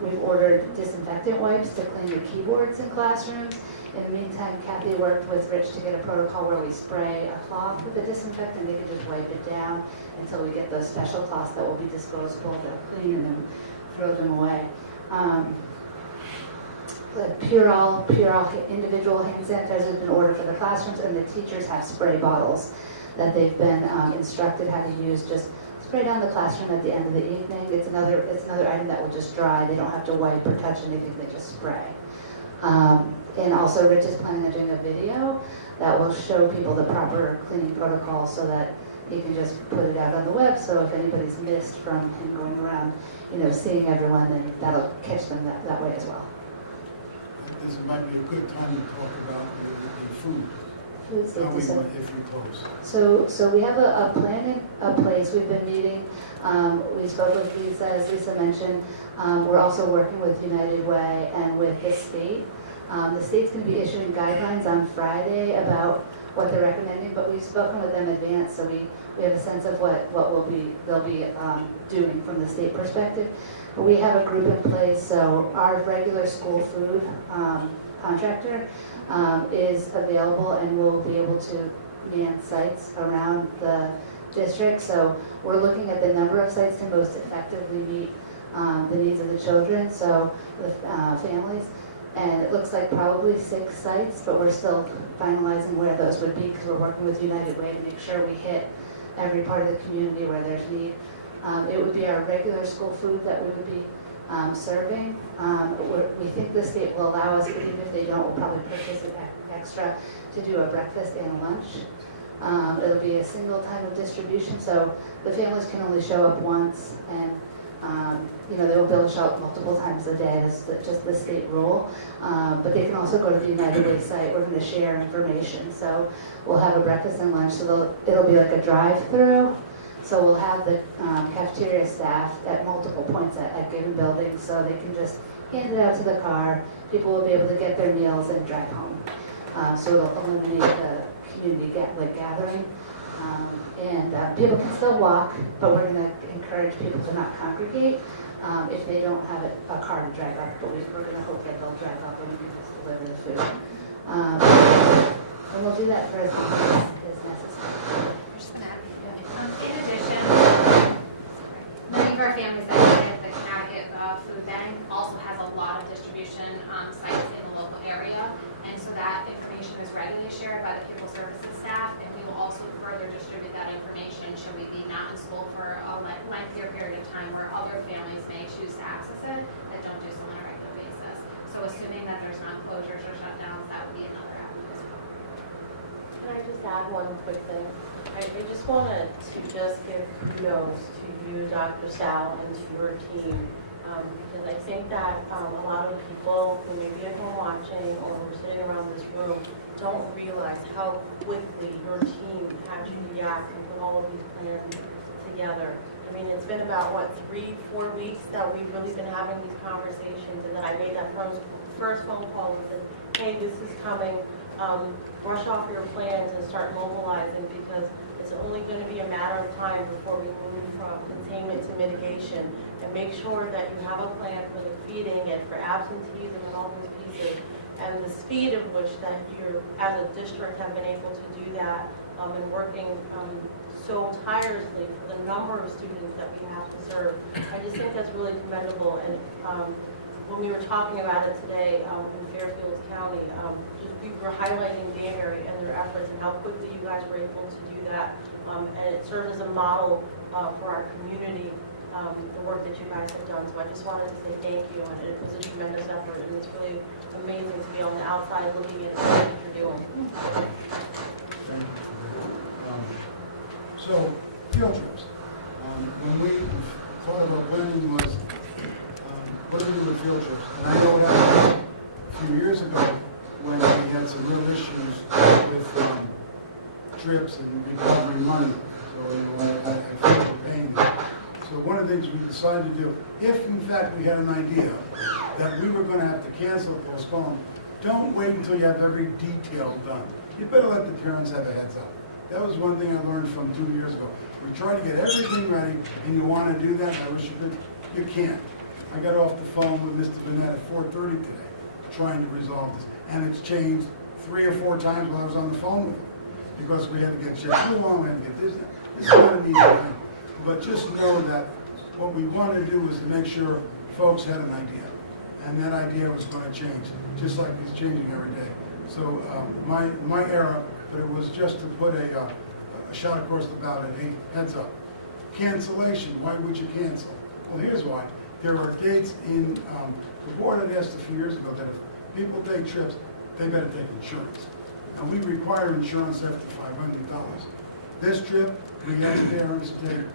we've ordered disinfectant wipes to clean the keyboards in classrooms. In the meantime, Kathy worked with Rich to get a protocol where we spray a cloth with the disinfectant. They can just wipe it down until we get those special cloths that will be disposable. They'll clean and then throw them away. The Purell individual hand sanitizer has been ordered for the classrooms, and the teachers have spray bottles that they've been instructed how to use. Just spray down the classroom at the end of the evening. It's another item that will just dry. They don't have to wipe or touch anything. They just spray. And also, Rich is planning on doing a video that will show people the proper cleaning protocol so that he can just put it out on the web. So if anybody's missed from him going around, seeing everyone, then that'll catch them that way as well. This might be a good time to talk about the food. Food safety. If we close. So we have a plan in place. We've been meeting. We spoke with Lisa, as Lisa mentioned. We're also working with United Way and with the state. The state's going to be issuing guidelines on Friday about what they're recommending, but we've spoken with them in advance, so we have a sense of what they'll be doing from the state perspective. But we have a group in place, so our regular school food contractor is available and will be able to man sites around the district. So we're looking at the number of sites to most effectively meet the needs of the children, so the families. And it looks like probably 6 sites, but we're still finalizing where those would be because we're working with United Way to make sure we hit every part of the community where there's need. It would be our regular school food that we would be serving. We think the state will allow us, even if they don't, we'll probably purchase an extra to do a breakfast and a lunch. It'll be a single time of distribution, so the families can only show up once, and they will be able to show up multiple times a day. That's just the state rule. But they can also go to the United Way site. We're going to share information. So we'll have a breakfast and lunch. So it'll be like a drive-through. So we'll have the cafeteria staff at multiple points at given buildings, so they can just hand it out to the car. People will be able to get their meals and drive home. So it'll eliminate the community gathering. And people can still walk, but we're going to encourage people to not congregate if they don't have a car to drive up. But we're going to hope that they'll drive up and we can just deliver the food. And we'll do that for as long as necessary. In addition, many of our families that at the Connecticut Food Bank also has a lot of distribution sites in the local area, and so that information is regularly shared by the pupil services staff, and we will also further distribute that information should we be not in school for a lengthier period of time where other families may choose to access it that don't do so on a regular basis. So assuming that there's not closures or shutdowns, that would be another avenue as well. Can I just add one quick thing? I just wanted to just give kudos to you, Dr. Sal, and to your team, because I think that a lot of people who may be at home watching or who are sitting around this room don't realize how quickly your team had to react and put all of these plans together. I mean, it's been about, 3-4 weeks that we've really been having these conversations, and then I made that first phone call and said, hey, this is coming. Brush off your plans and start mobilizing, because it's only going to be a matter of time before we move from containment to mitigation, and make sure that you have a plan for the feeding and for absenteeism and all those pieces, and the speed of which that you as a district have been able to do that and working so tirelessly for the number of students that we have to serve. I just think that's really commendable, and when we were talking about it today in Fairfield County, we were highlighting Danbury and their efforts and how quickly you guys were able to do that, and it serves as a model for our community, the work that you guys have done. So I just wanted to say thank you, and it was a tremendous effort, and it's really amazing to be on the outside looking at what you're doing. Thank you. So, field trips. When we thought about planning was, what do we do with field trips? And I know that a few years ago, when we had some real issues with trips and recovering money. So, I feel the pain. So one of the things we decided to do, if in fact we had an idea that we were going to have to cancel or postpone, don't wait until you have every detail done. You better let the parents have a heads up. That was one thing I learned from 2 years ago. We try to get everything ready, and you want to do that, I wish you could. You can't. I got off the phone with Mr. Burnett at 4:30 today, trying to resolve this. And it's changed 3 or 4 times while I was on the phone with him, because we had to get checked. We had to get this. This is not an easy thing. But just know that what we want to do is to make sure folks had an idea. And that idea was going to change, just like it's changing every day. So my error, but it was just to put a shot across the bow that, hey, heads up. Cancellation, why would you cancel? Well, here's why. There are dates in, the board had asked a few years ago that if people take trips, they better take insurance. And we require insurance after $500. This trip, we asked parents to take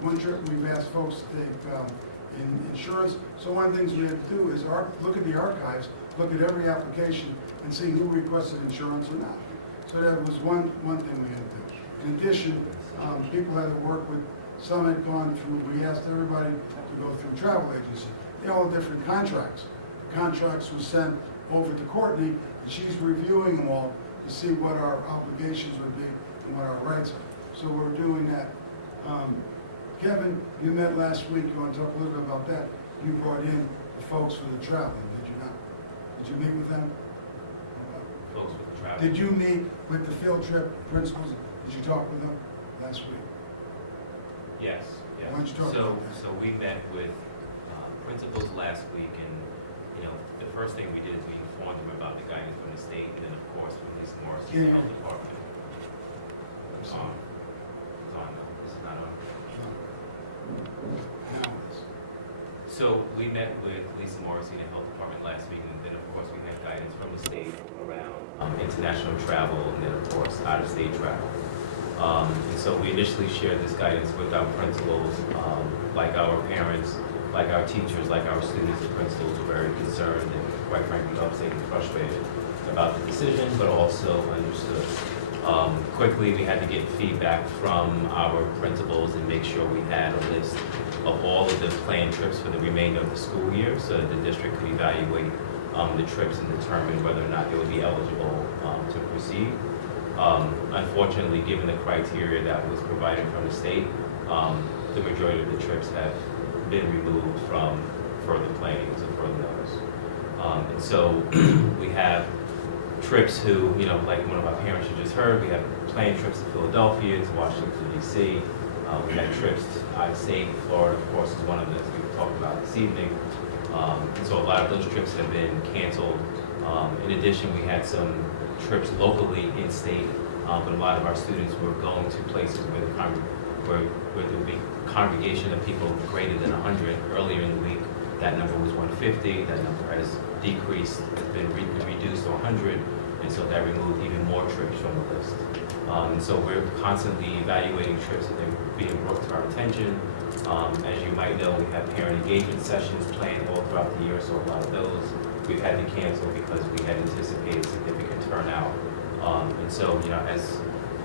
one trip, we've asked folks to take insurance. So one of the things we have to do is look at the archives, look at every application, and see who requested insurance or not. So that was one thing we had to do. In addition, people had to work with, some had gone through, we asked everybody to go through travel agency. They all have different contracts. The contracts were sent over to Courtney, and she's reviewing them all to see what our obligations would be and what our rights are. So we're doing that. Kevin, you met last week. You want to talk a little bit about that? You brought in the folks for the traveling, did you not? Did you meet with them? Folks with the travel. Did you meet with the field trip principals? Did you talk with them last week? Yes, yes. Why don't you talk about that? So we met with principals last week, and the first thing we did is we informed them about the guidance from the state, and then of course from Ms. Morris, the health department. It's on. No, this is not on. So we met with Lisa Morrissey in the health department last week, and then of course we had guidance from the state around international travel, and then of course out-of-state travel. And so we initially shared this guidance with our principals, like our parents, like our teachers, like our students. The principals were very concerned and quite frankly upset and frustrated about the decision, but also understood. Quickly, we had to get feedback from our principals and make sure we had a list of all of the planned trips for the remainder of the school year so that the district could evaluate the trips and determine whether or not they would be eligible to proceed. Unfortunately, given the criteria that was provided from the state, the majority of the trips have been removed from further planning to further notice. And so we have trips who, like one of our parents you just heard, we have planned trips to Philadelphia, to Washington, D.C. We had trips out of state. Florida, of course, is one of those we talked about this evening. And so a lot of those trips have been canceled. In addition, we had some trips locally in state, but a lot of our students were going to places where there would be congregation of people greater than 100. Earlier in the week, that number was 150. That number has decreased, has been reduced to 100, and so that removed even more trips from the list. And so we're constantly evaluating trips that are being brought to our attention. As you might know, we have parent engagement sessions planned all throughout the year, so a lot of those we've had to cancel because we had anticipated significant turnout. And so,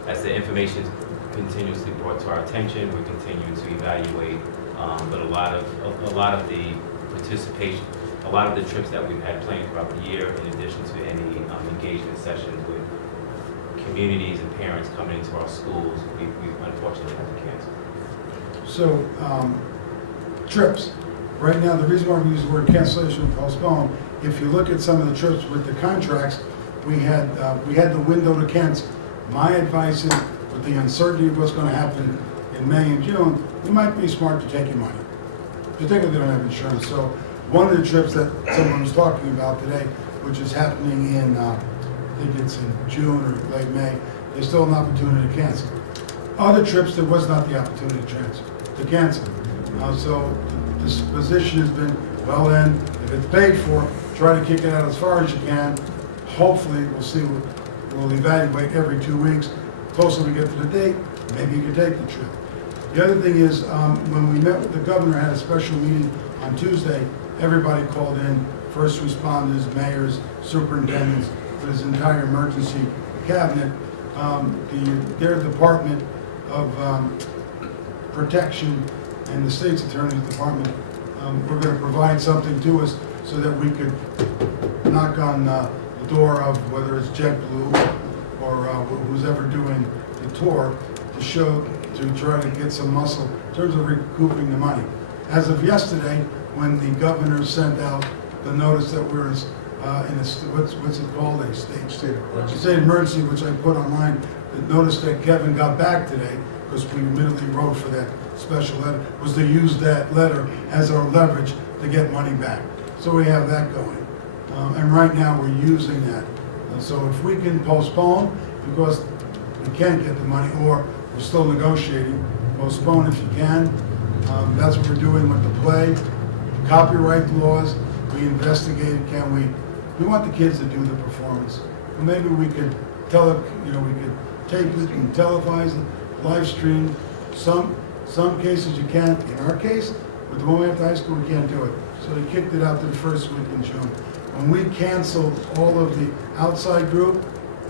as the information is continuously brought to our attention, we're continuing to evaluate. But a lot of the participation, a lot of the trips that we've had planned throughout the year, in addition to any engagement sessions with communities and parents coming into our schools, we've unfortunately had to cancel. So, trips. Right now, the reason why we use the word cancellation and postpone, if you look at some of the trips with the contracts, we had the window to cancel. My advice is, with the uncertainty of what's gonna happen in May and June, it might be smart to take your money, particularly if they don't have insurance. So one of the trips that someone was talking about today, which is happening in, I think it's in June or late May, there's still an opportunity to cancel. Other trips, there was not the opportunity to cancel. So this position has been, well then, if it's paid for, try to kick it out as far as you can. Hopefully, we'll see, we'll evaluate every 2 weeks. Closer we get to the date, maybe you can take the trip. The other thing is, when we met with the governor, had a special meeting on Tuesday, everybody called in, first responders, mayors, superintendents, with his entire emergency cabinet. Their Department of Protection and the state's attorney's department were going to provide something to us so that we could knock on the door of whether it's JetBlue or who's ever doing the tour to try to get some muscle in terms of recouping the money. As of yesterday, when the governor sent out the notice that we're in a what's it called, a state of emergency, which I put online, the notice that Kevin got back today, because we immediately wrote for that special letter, was to use that letter as our leverage to get money back. So we have that going. And right now we're using that. So if we can postpone, because we can't get the money, or we're still negotiating, postpone if you can. That's what we're doing with the play. Copyright laws, we investigated, we want the kids to do the performance. Well, maybe we could we could tape it and televise it, live stream. Some cases you can't. In our case, with the one after high school, we can't do it. So they kicked it out to the first week in June. When we canceled all of the outside group,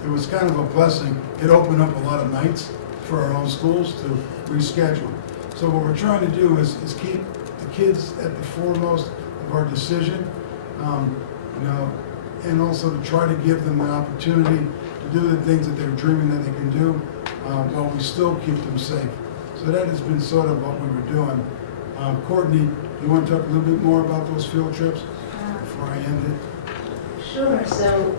it was kind of a blessing. It opened up a lot of nights for our own schools to reschedule. So what we're trying to do is keep the kids at the foremost of our decision, and also to try to give them an opportunity to do the things that they're dreaming that they can do, while we still keep them safe. So that has been sort of what we were doing. Courtney, you want to talk a little bit more about those field trips before I end it? Sure. So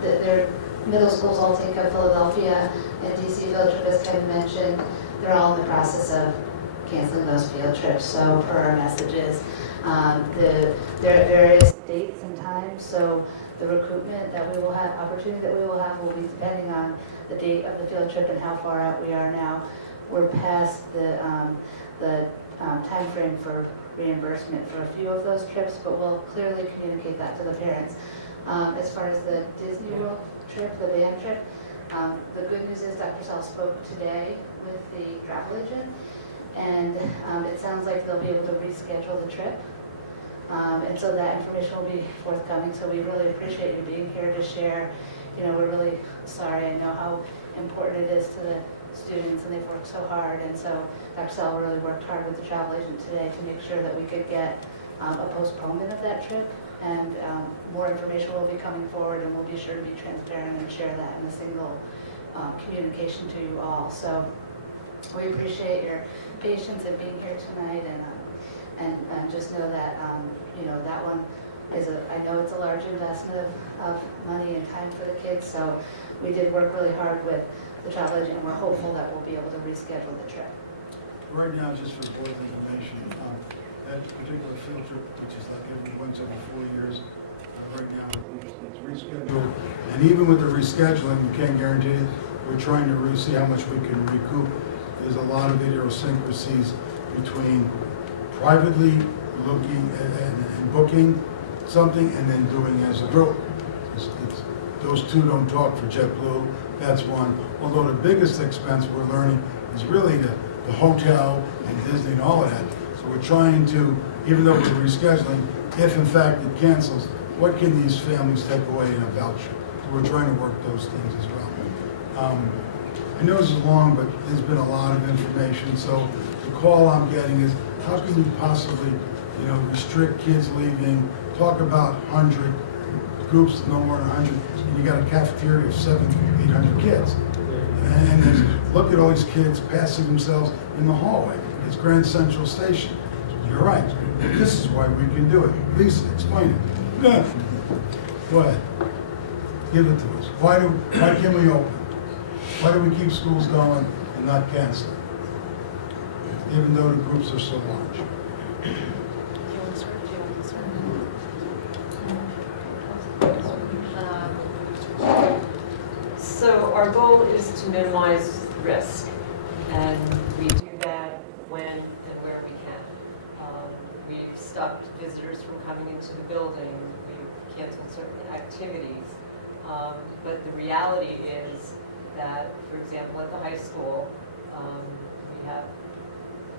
their middle schools all take up Philadelphia and DC field trip, as Kevin mentioned. They're all in the process of canceling those field trips. So per our messages, there are various dates and times. So the recruitment that we will have, opportunity that we will have, will be depending on the date of the field trip and how far out we are now. We're past the time frame for reimbursement for a few of those trips, but we'll clearly communicate that to the parents. As far as the Disney World trip, the band trip, the good news is Dr. Sal spoke today with the travel agent, and it sounds like they'll be able to reschedule the trip. And so that information will be forthcoming. So we really appreciate you being here to share. We're really sorry. I know how important it is to the students, and they've worked so hard. And so Dr. Sal really worked hard with the travel agent today to make sure that we could get a postponement of that trip. And more information will be coming forward, and we'll be sure to be transparent and share that in a single communication to you all. So we appreciate your patience in being here tonight, and just know that that one is I know it's a large investment of money and time for the kids. So we did work really hard with the travel agent, and we're hopeful that we'll be able to reschedule the trip. Right now, just for board information, that particular field trip, which is like once every 4 years, right now it's rescheduled. And even with the rescheduling, we can't guarantee it. We're trying to see how much we can recoup. There's a lot of idiosyncrasies between privately looking and booking something and then doing as a group. Those two don't talk for JetBlue. That's one. Although the biggest expense we're learning is really the hotel and Disney and all of that. So we're trying to, even though we're rescheduling, if in fact it cancels, what can these families take away in a voucher? So we're trying to work those things as well. I know this is long, but there's been a lot of information. So the call I'm getting is, how can you possibly, restrict kids leaving? Talk about 100 groups, no more than 100, and you got a cafeteria of 700, 800 kids. And then look at all these kids passing themselves in the hallway. It's Grand Central Station. You're right. This is why we can do it. Lisa, explain it. Good. Go ahead. Give it to us. Why can't we open? Why do we keep schools going and not cancel? Even though the groups are so large. So our goal is to minimize risk, and we do that when and where we can. We've stopped visitors from coming into the building, we've canceled certain activities, but the reality is that, for example, at the high school, we have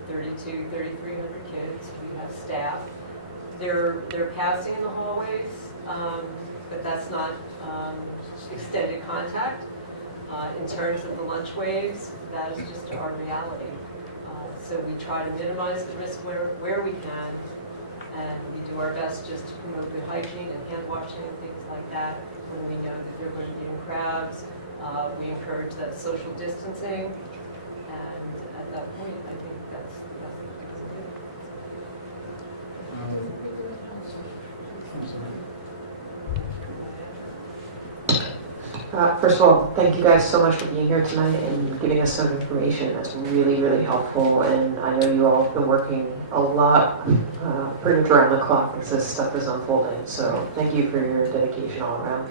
3,300 kids, we have staff. They're passing in the hallways, but that's not extended contact. In terms of the lunch waves, that is just our reality. So we try to minimize the risk where we can, and we do our best just to promote good hygiene and hand washing and things like that. When we know that they're going to be in crowds, we encourage that social distancing, and at that point, I think that's the best thing to do. I'm sorry. First of all, thank you guys so much for being here tonight and giving us some information. That's really, really helpful. And I know you all have been working a lot, pretty much around the clock as this stuff is unfolding. So thank you for your dedication all around.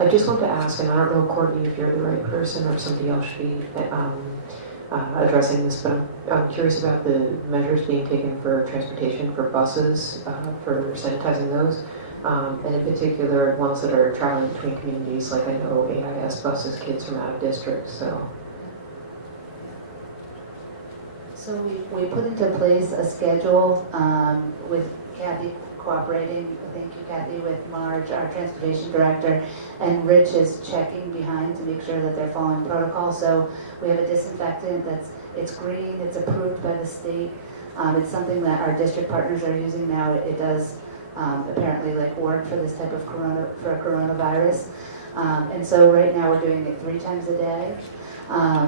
I just want to ask, and I don't know, Courtney, if you're the right person or if somebody else should be addressing this, but I'm curious about the measures being taken for transportation for buses, for sanitizing those. And in particular, ones that are traveling between communities, like I know AIS buses kids from out of district, so. So we put into place a schedule with Kathy cooperating, thank you Kathy, with Marge, our transportation director, and Rich is checking behind to make sure that they're following protocol. So we have a disinfectant it's green, it's approved by the state. It's something that our district partners are using now. It does apparently work for this type of coronavirus. And so right now we're doing it 3 times a day,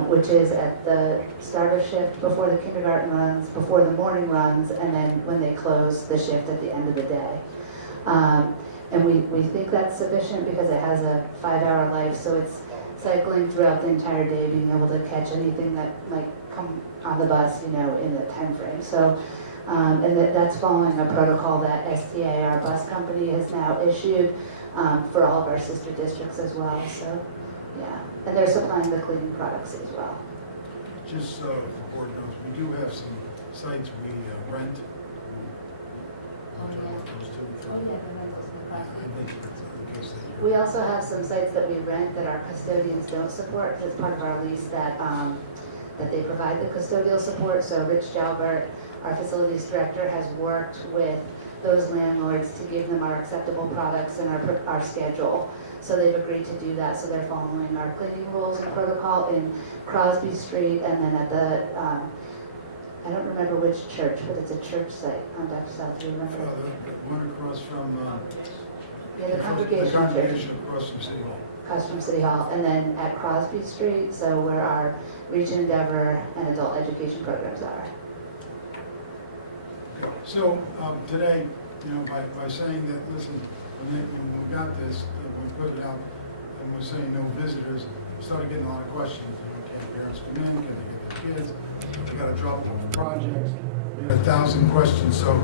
which is at the start of shift, before the kindergarten runs, before the morning runs, and then when they close the shift at the end of the day. And we think that's sufficient because it has a 5-hour life, so it's cycling throughout the entire day, being able to catch anything that might come on the bus, in the time frame. So. And that's following a protocol that STA, our bus company, has now issued for all of our sister districts as well. So, yeah. And they're supplying the cleaning products as well. Just so the board knows, we do have some sites we rent. We also have some sites that we rent that our custodians don't support. It's part of our lease that they provide the custodial support. So Rich Jalbert, our facilities director, has worked with those landlords to give them our acceptable products and our schedule. So they've agreed to do that. So they're following our cleaning rules and protocol in Crosby Street, and then at the, I don't remember which church, but it's a church site on Dr. South. Do you remember? The one across from... The congregation church. Across from City Hall. Across from City Hall. And then at Crosby Street, so where our Region Endeavor and adult education programs are. So today, by saying that, listen, when we got this, we put it out and we're saying no visitors, we started getting a lot of questions. Can parents come in? Can they get their kids? We got to drop them off projects. We had 1,000 questions. So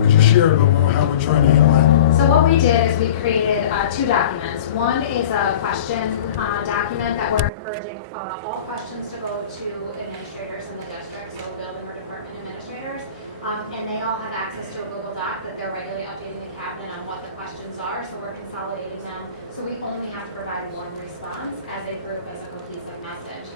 would you share a little more how we're trying to handle that? So what we did is we created 2 documents. One is a question document that we're encouraging all questions to go to administrators in the district, so building or department administrators. And they all have access to a Google Doc that they're regularly updating the cabinet on what the questions are, so we're consolidating them. So we only have to provide one response as a group, as a cohesive message.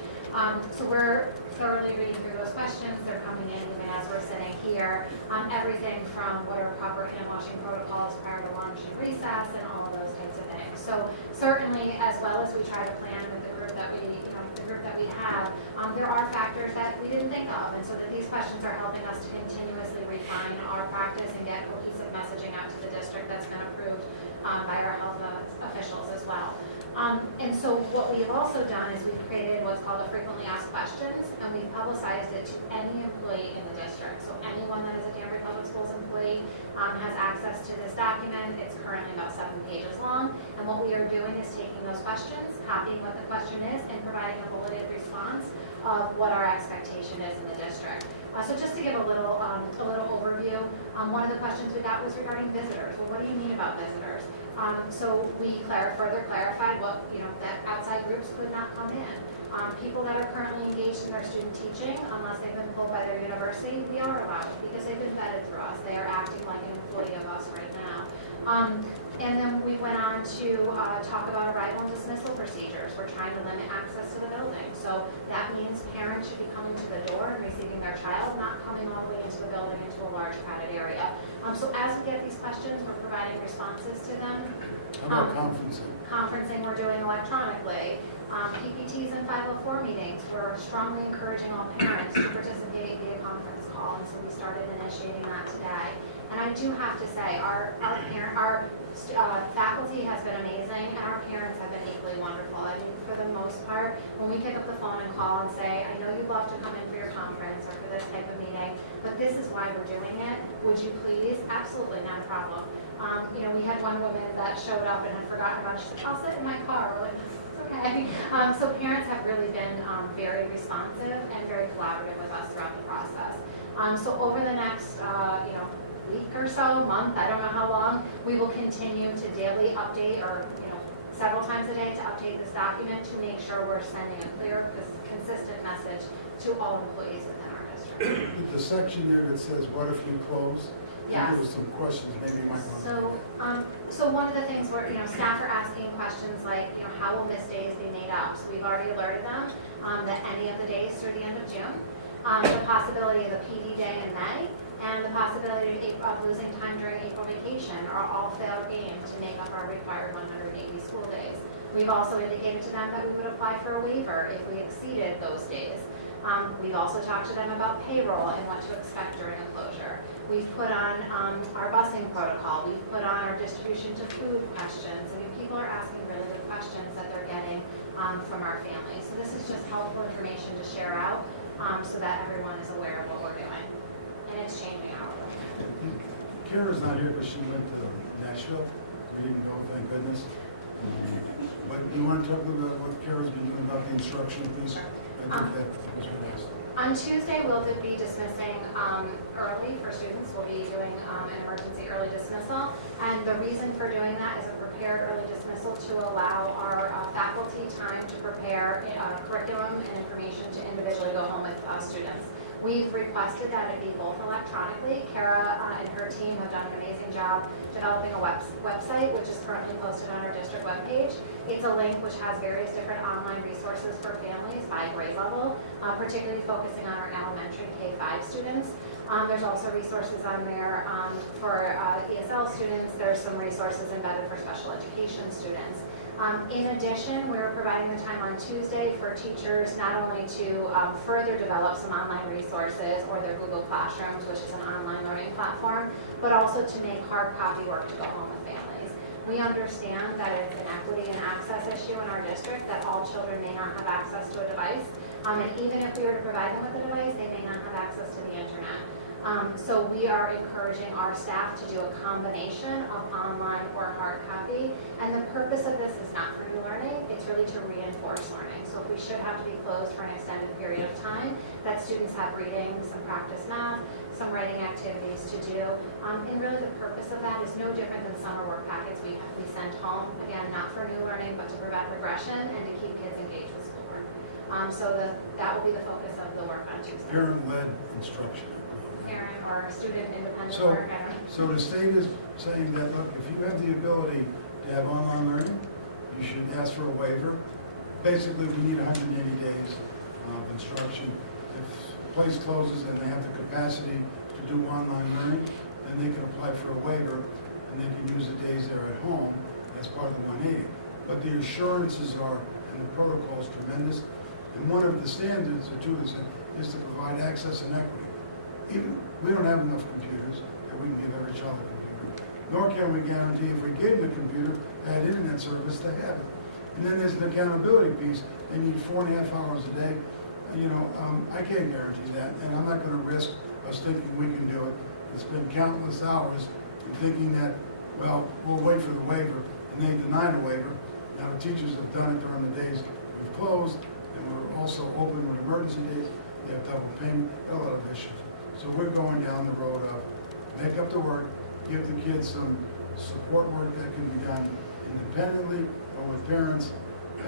So we're thoroughly reading through those questions. They're coming in even as we're sitting here. Everything from what are proper hand washing protocols prior to lunch and recess and all of those types of things. So certainly, as well as we try to plan with the group that we have, there are factors that we didn't think of, and so that these questions are helping us to continuously refine our practice and get cohesive messaging out to the district that's been approved by our health officials as well. And so what we have also done is we've created what's called a frequently asked questions, and we've publicized it to any employee in the district. So anyone that is a Danbury Public Schools employee has access to this document. It's currently about 7 pages long. And what we are doing is taking those questions, copying what the question is, and providing a bulleted response of what our expectation is in the district. So just to give a little overview, one of the questions we got was regarding visitors. Well, what do you mean about visitors? So we further clarified that outside groups could not come in. People that are currently engaged in their student teaching, unless they've been pulled by their university, we are allowed because they've been vetted through us. They are acting like an employee of us right now. And then we went on to talk about arrival and dismissal procedures. We're trying to limit access to the building. So that means parents should be coming to the door and receiving their child, not coming all the way into the building into a large crowded area. So as we get these questions, we're providing responses to them. How about conferencing? Conferencing we're doing electronically. PPTs and 504 meetings, we're strongly encouraging all parents to participate via conference call, and so we started initiating that today. And I do have to say, our faculty has been amazing, and our parents have been equally wonderful. I mean, for the most part, when we pick up the phone and call and say, I know you'd love to come in for your conference or for this type of meeting, but this is why we're doing it. Would you please? Absolutely, not a problem. We had one woman that showed up and had forgotten about it. She said, I'll sit in my car. We're like, okay. So parents have really been very responsive and very collaborative with us throughout the process. So over the next, week or so, month, I don't know how long, we will continue to daily update or, several times a day to update this document to make sure we're sending a clear, consistent message to all employees within our district. With the section there that says, what if you close? Yes. There was some questions, maybe you might want to. So one of the things where, staff are asking questions like, how will missed days be made up? So we've already alerted them that any of the days through the end of June, the possibility of a PD day in May, and the possibility of losing time during April vacation are all failed game to make up our required 180 school days. We've also indicated to them that we would apply for a waiver if we exceeded those days. We've also talked to them about payroll and what to expect during a closure. We've put on our busing protocol. We've put on our distribution to food questions. I mean, people are asking really good questions that they're getting from our families. So this is just helpful information to share out so that everyone is aware of what we're doing. And it's changing hourly. Kara's not here, but she went to Nashville. We didn't go, thank goodness. But you want to talk about what Kara's been doing about the instruction, please? I think that was what I asked. On Tuesday, we'll be dismissing early for students. We'll be doing an emergency early dismissal. And the reason for doing that is a prepared early dismissal to allow our faculty time to prepare curriculum and information to individually go home with students. We've requested that it be both electronically. Kara and her team have done an amazing job developing a website, which is currently posted on our district webpage. It's a link which has various different online resources for families by grade level, particularly focusing on our elementary K-5 students. There's also resources on there for ESL students. There's some resources embedded for special education students. In addition, we're providing the time on Tuesday for teachers not only to further develop some online resources or their Google Classrooms, which is an online learning platform, but also to make hard copy work to go home with families. We understand that it's an equity and access issue in our district, that all children may not have access to a device. And even if we were to provide them with a device, they may not have access to the internet. So we are encouraging our staff to do a combination of online or hard copy. And the purpose of this is not for new learning, it's really to reinforce learning. So if we should have to be closed for an extended period of time, that students have reading, some practice math, some writing activities to do. And really the purpose of that is no different than summer work packets we send home. Again, not for new learning, but to prevent regression and to keep kids engaged with schoolwork. So that will be the focus of the work on Tuesday. Parent-led instruction. Parent or student independent So, or parent. so the state is saying that, look, if you have the ability to have online learning, you should ask for a waiver. Basically, we need 180 days of instruction. If a place closes and they have the capacity to do online learning, then they can apply for a waiver and they can use the days they're at home as part of the 180. But the assurances are, and the protocol is tremendous. And one of the standards, or two, is to provide access and equity. Even, we don't have enough computers that we can give every child a computer, nor can we guarantee if we gave them a computer, had internet service, to have it. And then there's the accountability piece. They need 4.5 hours a day. I can't guarantee that, and I'm not gonna risk us thinking we can do it. It's been countless hours in thinking that, well, we'll wait for the waiver, and they deny the waiver. Now, the teachers have done it during the days we've closed, and we're also open with emergency days. They have double payment, a lot of issues. So we're going down the road of make up the work, give the kids some support work that can be done independently or with parents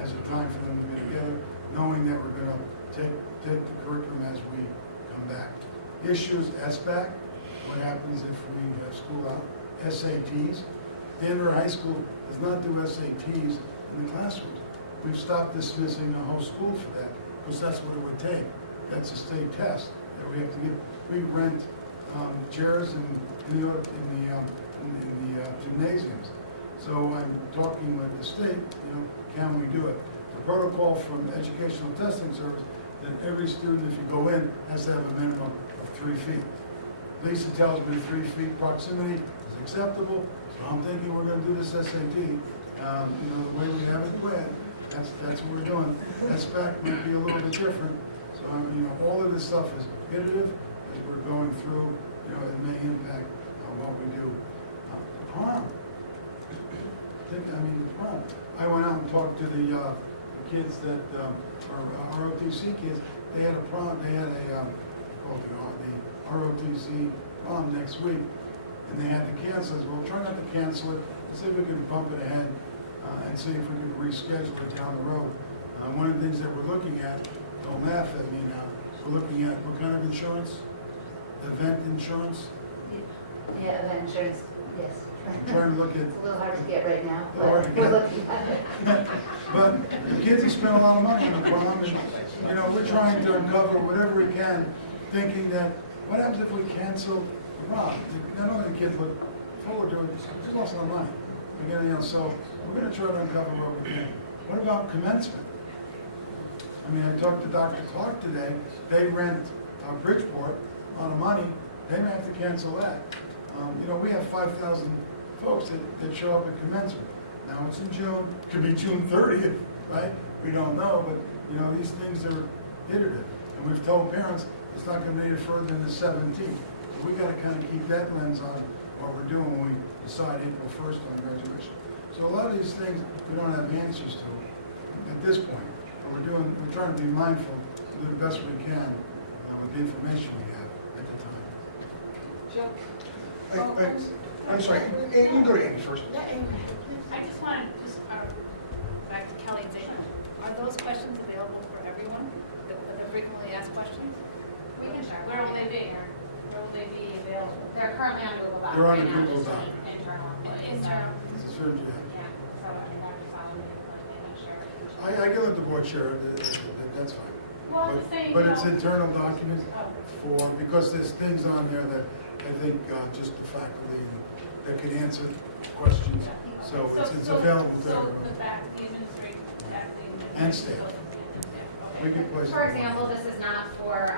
as a time for them to be together, knowing that we're gonna take the curriculum as we come back. Issues, SBAC, what happens if we have school out? SATs. Danbury High School does not do SATs in the classrooms. We've stopped dismissing the whole school for that, because that's what it would take. That's a state test that we have to give. We rent chairs in the gymnasiums. So I'm talking with the state, can we do it? The protocol from the Educational Testing Service that every student, if you go in, has to have a minimum of 3 feet. Lisa tells me 3 feet proximity is acceptable, so I'm thinking we're gonna do this SAT. The way we have it planned, that's what we're doing. SBAC might be a little bit different. So, all of this stuff is iterative as we're going through, it may impact what we do. The prom. The prom. I went out and talked to the kids that are ROTC kids. They had a prom. They had the ROTC prom next week, and they had to cancel it. Well, try not to cancel it. See if we can bump it ahead and see if we can reschedule it down the road. One of the things that we're looking at, don't laugh at me now, we're looking at what kind of insurance? Event insurance? Yeah, event insurance, yes. I'm trying to look at. It's a little hard to get right now, Oh, but we're looking at it. But the kids have spent a lot of money on the prom, and, we're trying to uncover whatever we can, thinking that, what happens if we cancel the prom? Not only the kids look forward to it, they lost a lot of money. So we're gonna try to uncover what we can. What about commencement? I talked to Dr. Clark today. They rent Bridgeport, a lot of money. They may have to cancel that. We have 5,000 folks that show up at commencement. Now, it's in June, could be June 30th, right? We don't know, but, these things are iterative. And we've told parents it's not going to be any further than the 17th. So we got to kind of keep that lens on what we're doing when we decide April 1st on graduation. So a lot of these things we don't have answers to at this point. And we're trying to be mindful, do the best we can with the information we have at the time. I'm sorry, you can go to Amy first. I just want to back to Kelly and say, are those questions available for everyone? The frequently asked questions? We can share. Where will they be? Where will they be available? They're currently on Google Docs. They're on right the now, Google just Doc. Internal. Internal. Sure, yeah. Yeah, so they're just on the share. I can let the board share it, that's fine. Well, I'm just saying, But it's internal document because there's things on there that I think just the faculty that could answer questions. So it's available to So everyone. the fact, the administration, And staff. We can place. For example, this is not for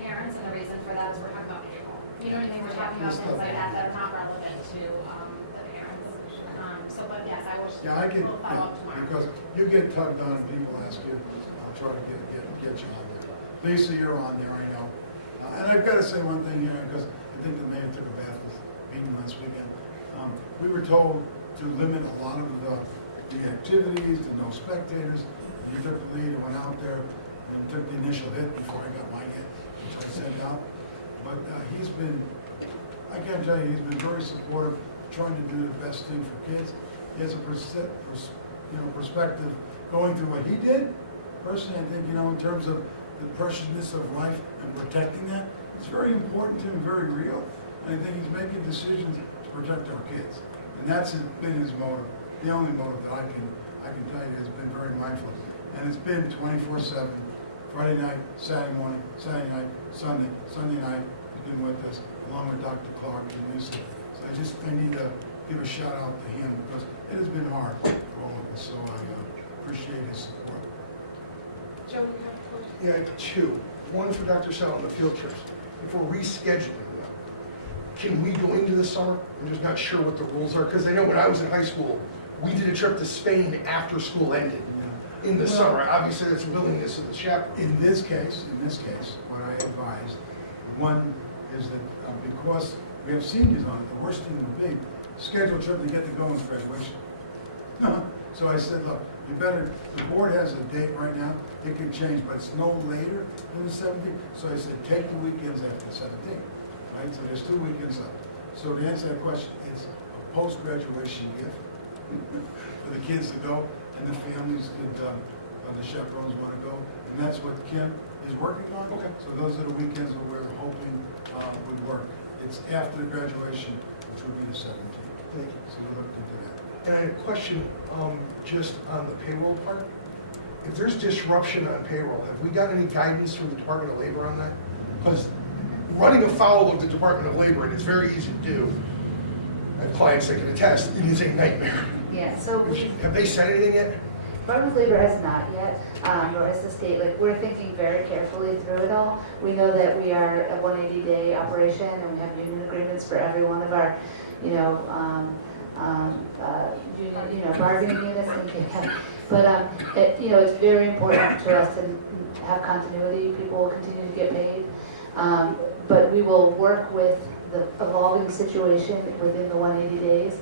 parents, and the reason for that is we're talking about payroll. You know what I mean? We're talking about things like that that are not relevant to the parents. But yes, I will. Yeah, I can, We'll follow up tomorrow. because you get tugged on and people ask you, I'll try to get you on there. Lisa, you're on there, I know. And I've got to say one thing here, because I think the mayor took a bath with meeting last weekend. We were told to limit a lot of the activities, to no spectators. He took the lead and went out there and took the initial hit before I got my hit, which I sent out. But he's been, I can't tell you, he's been very supportive, trying to do the best thing for kids. He has a perspective going through what he did. Personally, I think, in terms of the preciousness of life and protecting that, it's very important to him, very real. And I think he's making decisions to protect our kids. And that's been his motive. The only motive that I can tell you has been very mindful. And it's been 24/7, Friday night, Saturday morning, Saturday night, Sunday night, he's been with us, along with Dr. Clark and Lisa. So I need to give a shout out to him because it has been hard for all of us. So I appreciate his support. Joe, Yeah, I have two. One for Dr. Sal on the field trips. If we're rescheduling them, can we go into the summer? I'm just not sure what the rules are, because I know when I was in high school, we did a trip to Spain after school ended, in the summer. Obviously, that's willingness of the chaperone. In this case, what I advised, one is that because we have seniors on it, the worst thing would be schedule a trip to get to go on graduation. So I said, look, you better, the board has a date right now, it can change, but it's no later than the 17th. So I said, take the weekends after the 17th, right? So there's 2 weekends left. So to answer that question, it's a post-graduation gift for the kids to go, and the families could, the chaperones want to go, and that's what Kim is working on. Okay. So those are the weekends that we're hoping would work. It's after the graduation, which would be the 17th. Thank you. So we'll look into that. And I had a question, just on the payroll part. If there's disruption on payroll, have we got any guidance from the Department of Labor on that? Because running afoul of the Department of Labor, and it's very easy to do, I have clients that can attest, it is a nightmare. Yeah, so Have they said anything yet? Department of Labor has not yet, nor has the state. Like, we're thinking very carefully through it all. We know that we are a 180-day operation, and we have union agreements for every one of our, bargaining units. But it's very important to us to have continuity. People will continue to get paid, but we will work with the evolving situation within the 180 days.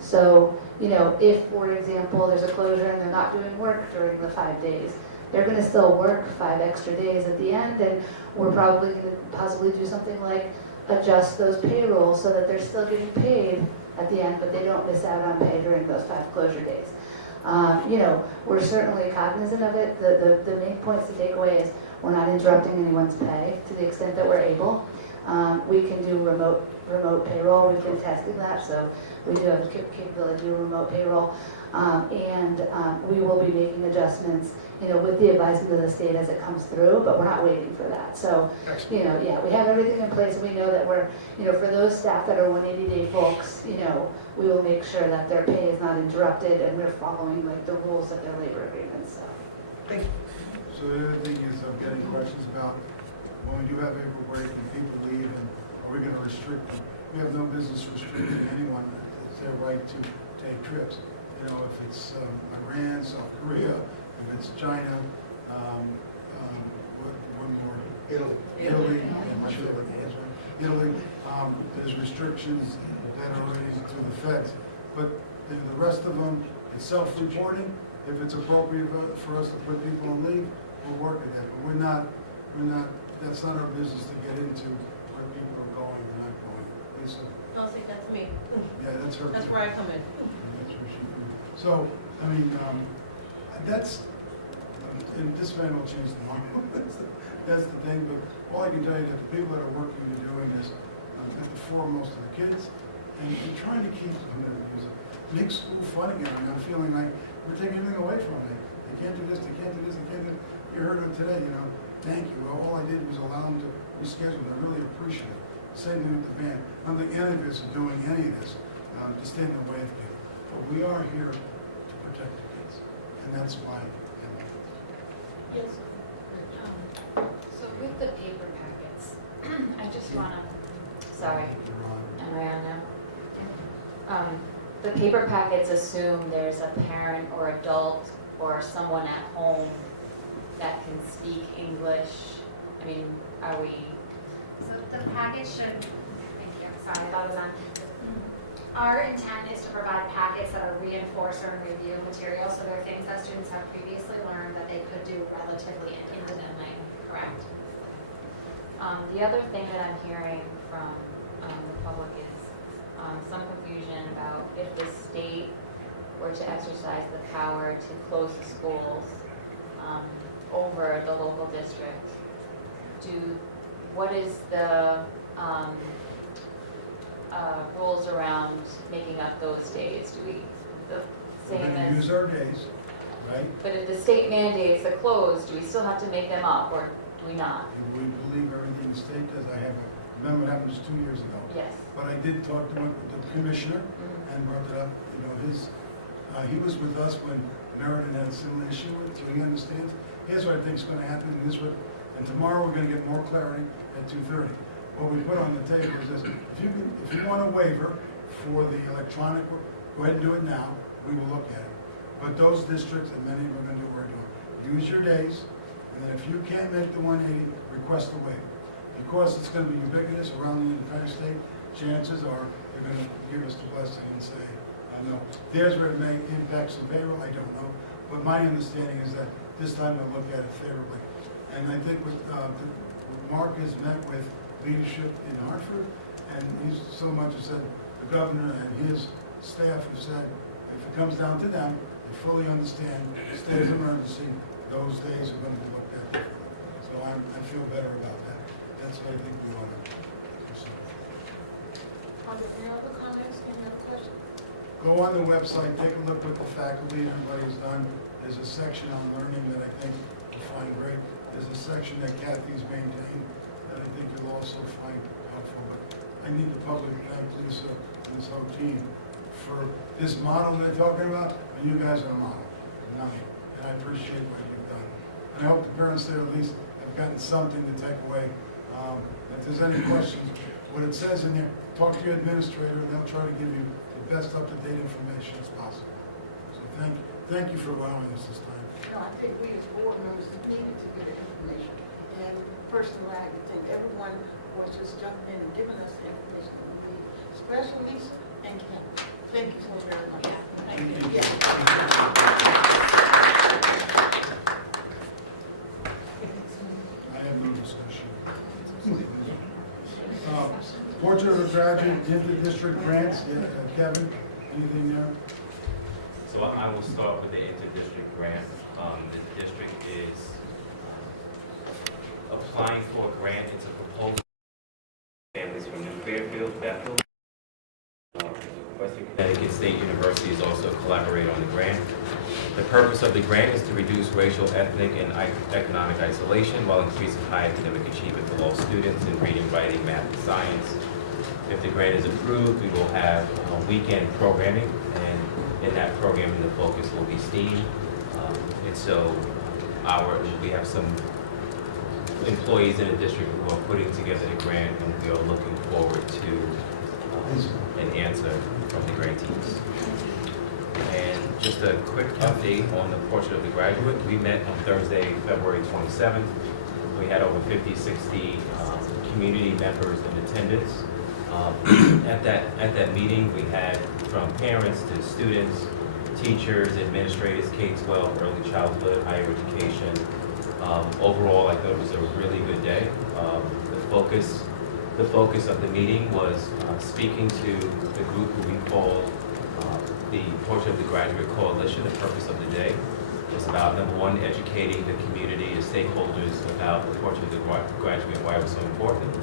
So, if, for example, there's a closure and they're not doing work during the 5 days, they're going to still work 5 extra days at the end, and we're probably going to possibly do something like adjust those payrolls so that they're still getting paid at the end, but they don't miss out on pay during those 5 closure days. We're certainly cognizant of it. The main points to take away is we're not interrupting anyone's pay to the extent that we're able. We can do remote payroll. We've been testing that, so we do have the capability to do remote payroll. And we will be making adjustments, with the advisement of the state as it comes through, but we're not waiting for that. So, we have everything in place, and we know that we're, for those staff that are 180-day folks, we will make sure that their pay is not interrupted, and we're following the rules of their labor agreements. So. Thank you. So the other thing is I'm getting questions about when we do have April break and people leave, and are we going to restrict them? We have no business restricting anyone. It's their right to take trips. If it's Iran, South Korea, if it's China, one more, Italy, there's restrictions that are related to the feds. But the rest of them, it's self-reporting. If it's appropriate for us to put people on leave, we'll work at that. But we're not, that's not our business to get into where people are going or not going. Lisa? I'll say that's me. Yeah, that's her. That's where I come in. That's where she comes in. So, and this man will change tomorrow. That's the thing, but all I can tell you is that the people that are working and doing this at the foremost of the kids, and we're trying to keep them, make school fun again. I'm feeling like we're taking everything away from them. They can't do this, they can't do this, they can't do this. You heard them today, thank you. All I did was allow them to reschedule. I really appreciate it. Same thing with the band. I don't think any of us are doing any of this to stand in the way of people. But we are here to protect the kids, and that's why. Yes. So with the paper packets, I just want to, sorry, am I on now? The paper packets assume there's a parent or adult or someone at home that can speak English. I mean, are we? So the package should, thank you, sorry, I thought it was on. Our intent is to provide packets that are reinforcer and review material, so there are things that students have previously learned that they could do relatively independently, correct? The other thing that I'm hearing from the public is some confusion about if the state were to exercise the power to close the schools over the local district. What is the rules around making up those days? Do we the same We're going as? to use our days, right? But if the state mandates the close, do we still have to make them up, or do we not? We believe everything the state does. Remember what happened just 2 years ago. Yes. But I did talk to the commissioner and brought it up. He was with us when Meriden had a similar issue, so he understands. Here's what I think is going to happen, and tomorrow we're going to get more clarity at 2:30. What we put on the table is this: if you want a waiver for the electronic, go ahead and do it now. we will look at it. But those districts, and many of them are going to do what we're doing, use your days, and then if you can't make the 180, request a waiver. Because it's going to be ubiquitous around the entire state, chances are they're going to give us the blessing and say, no. There's where it may impact some payroll, I don't know. But my understanding is that this time they'll look at it favorably. And I think Mark has met with leadership in Hartford, and he's so much as said the governor and his staff have said if it comes down to them, they fully understand the state of emergency, those days are going to be looked at differently. So I feel better about that. That's what I think we want to pursue. Are there any other comments, any other questions? Go on the website, take a look what the faculty and everybody has done. There's a section on learning that I think you'll find great. There's a section that Kathy's maintained that I think you'll also find helpful. But I need to publicly thank Lisa and this whole team for this model they're talking about, and you guys are a model, not me. And I appreciate what you've done. And I hope the parents there at least have gotten something to take away. If there's any questions, what it says in there, talk to your administrator and they'll try to give you the best up-to-date information as possible. So thank you for allowing us this time. No, I think we as board members needed to get the information. And personally, I think everyone was just jumping in and giving us the information we need, especially Lisa and Kathy. Thank you so very much. Thank you. I have no discussion. Portrait of a graduate, inter-district grants, Kevin, anything there? So I will start with the inter-district grant. The district is applying for a grant. It's a proposal for families from New Fairfield, Bethel. Western Connecticut State University is also a collaborator on the grant. The purpose of the grant is to reduce racial, ethnic, and economic isolation while increasing high academic achievement for all students in reading, writing, math, and science. If the grant is approved, we will have weekend programming, and in that programming, the focus will be STEAM. And so we have some employees in the district who are putting together the grant, and we are looking forward to an answer from the grantees. And just a quick update on the portrait of the graduate. We met on Thursday, February 27th. We had over 50, 60 community members in attendance. At that meeting, we had from parents to students, teachers, administrators, K-12, early childhood, higher education. Overall, I thought it was a really good day. The focus of the meeting was speaking to the group who we called the Portrait of the Graduate Coalition. The purpose of the day was about, number one, educating the community, the stakeholders about the Portrait of the Graduate and why it was so important.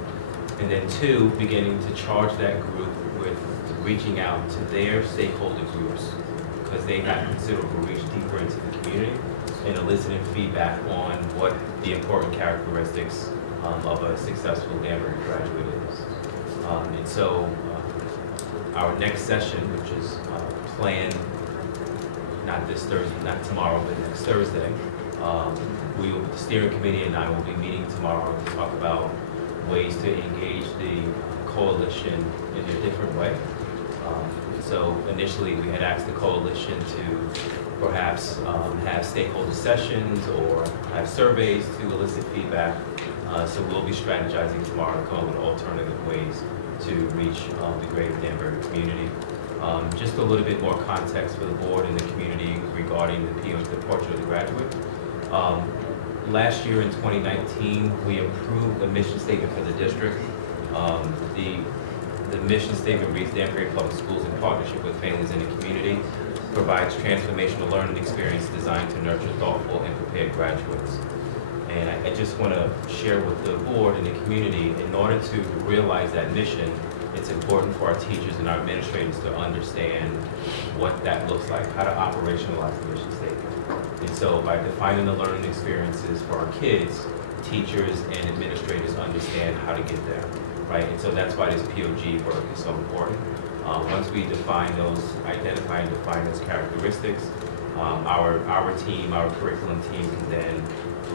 And then two, beginning to charge that group with reaching out to their stakeholder groups, because they have considerable reach deeper into the community, and eliciting feedback on what the important characteristics of a successful Danbury graduate is. And so our next session, which is planned not this Thursday, not tomorrow, but next Thursday, the steering committee and I will be meeting tomorrow to talk about ways to engage the coalition in a different way. So initially we had asked the coalition to perhaps have stakeholder sessions or have surveys to elicit feedback. So we'll be strategizing tomorrow to come up with alternative ways to reach the greater Danbury community. Just a little bit more context for the board and the community regarding the Portrait of the Graduate. Last year in 2019, we approved a mission statement for the district. The mission statement reads, Danbury Public Schools in partnership with families in the community provides transformational learning experience designed to nurture thoughtful and prepared graduates. And I just want to share with the board and the community, in order to realize that mission, it's important for our teachers and our administrators to understand what that looks like, how to operationalize the mission statement. And so by defining the learning experiences for our kids, teachers and administrators understand how to get there, right? And so that's why this POG work is so important. Once we identify and define those characteristics, our team, our curriculum team can then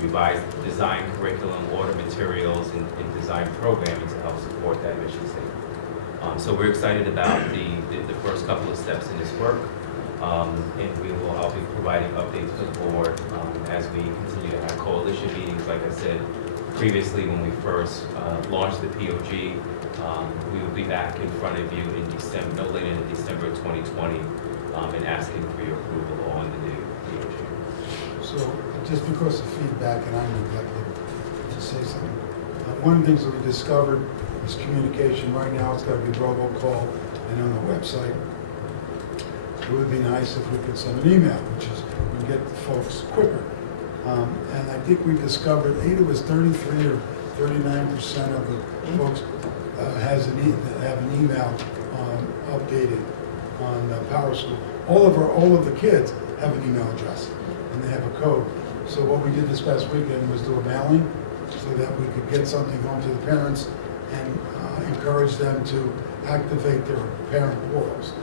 revise, design curriculum, order materials, and design programming to help support that mission statement. So we're excited about the first couple of steps in this work. And I'll be providing updates to the board as we continue to have coalition meetings. Like I said previously, when we first launched the POG, we will be back in front of you in December, no later than December 2020, and asking for your approval on the new POG. So just because of feedback, and I neglected to say something, one of the things that we discovered is communication. Right now, it's got to be robocall and on the website. It would be nice if we could send an email, which is we get the folks quicker. And I think we discovered either it was 33 or 39% of the folks have an email updated on Power School. All of the kids have an email address and they have a code. So what we did this past weekend was do a mailing so that we could get something home to the parents and encourage them to activate their parent portals.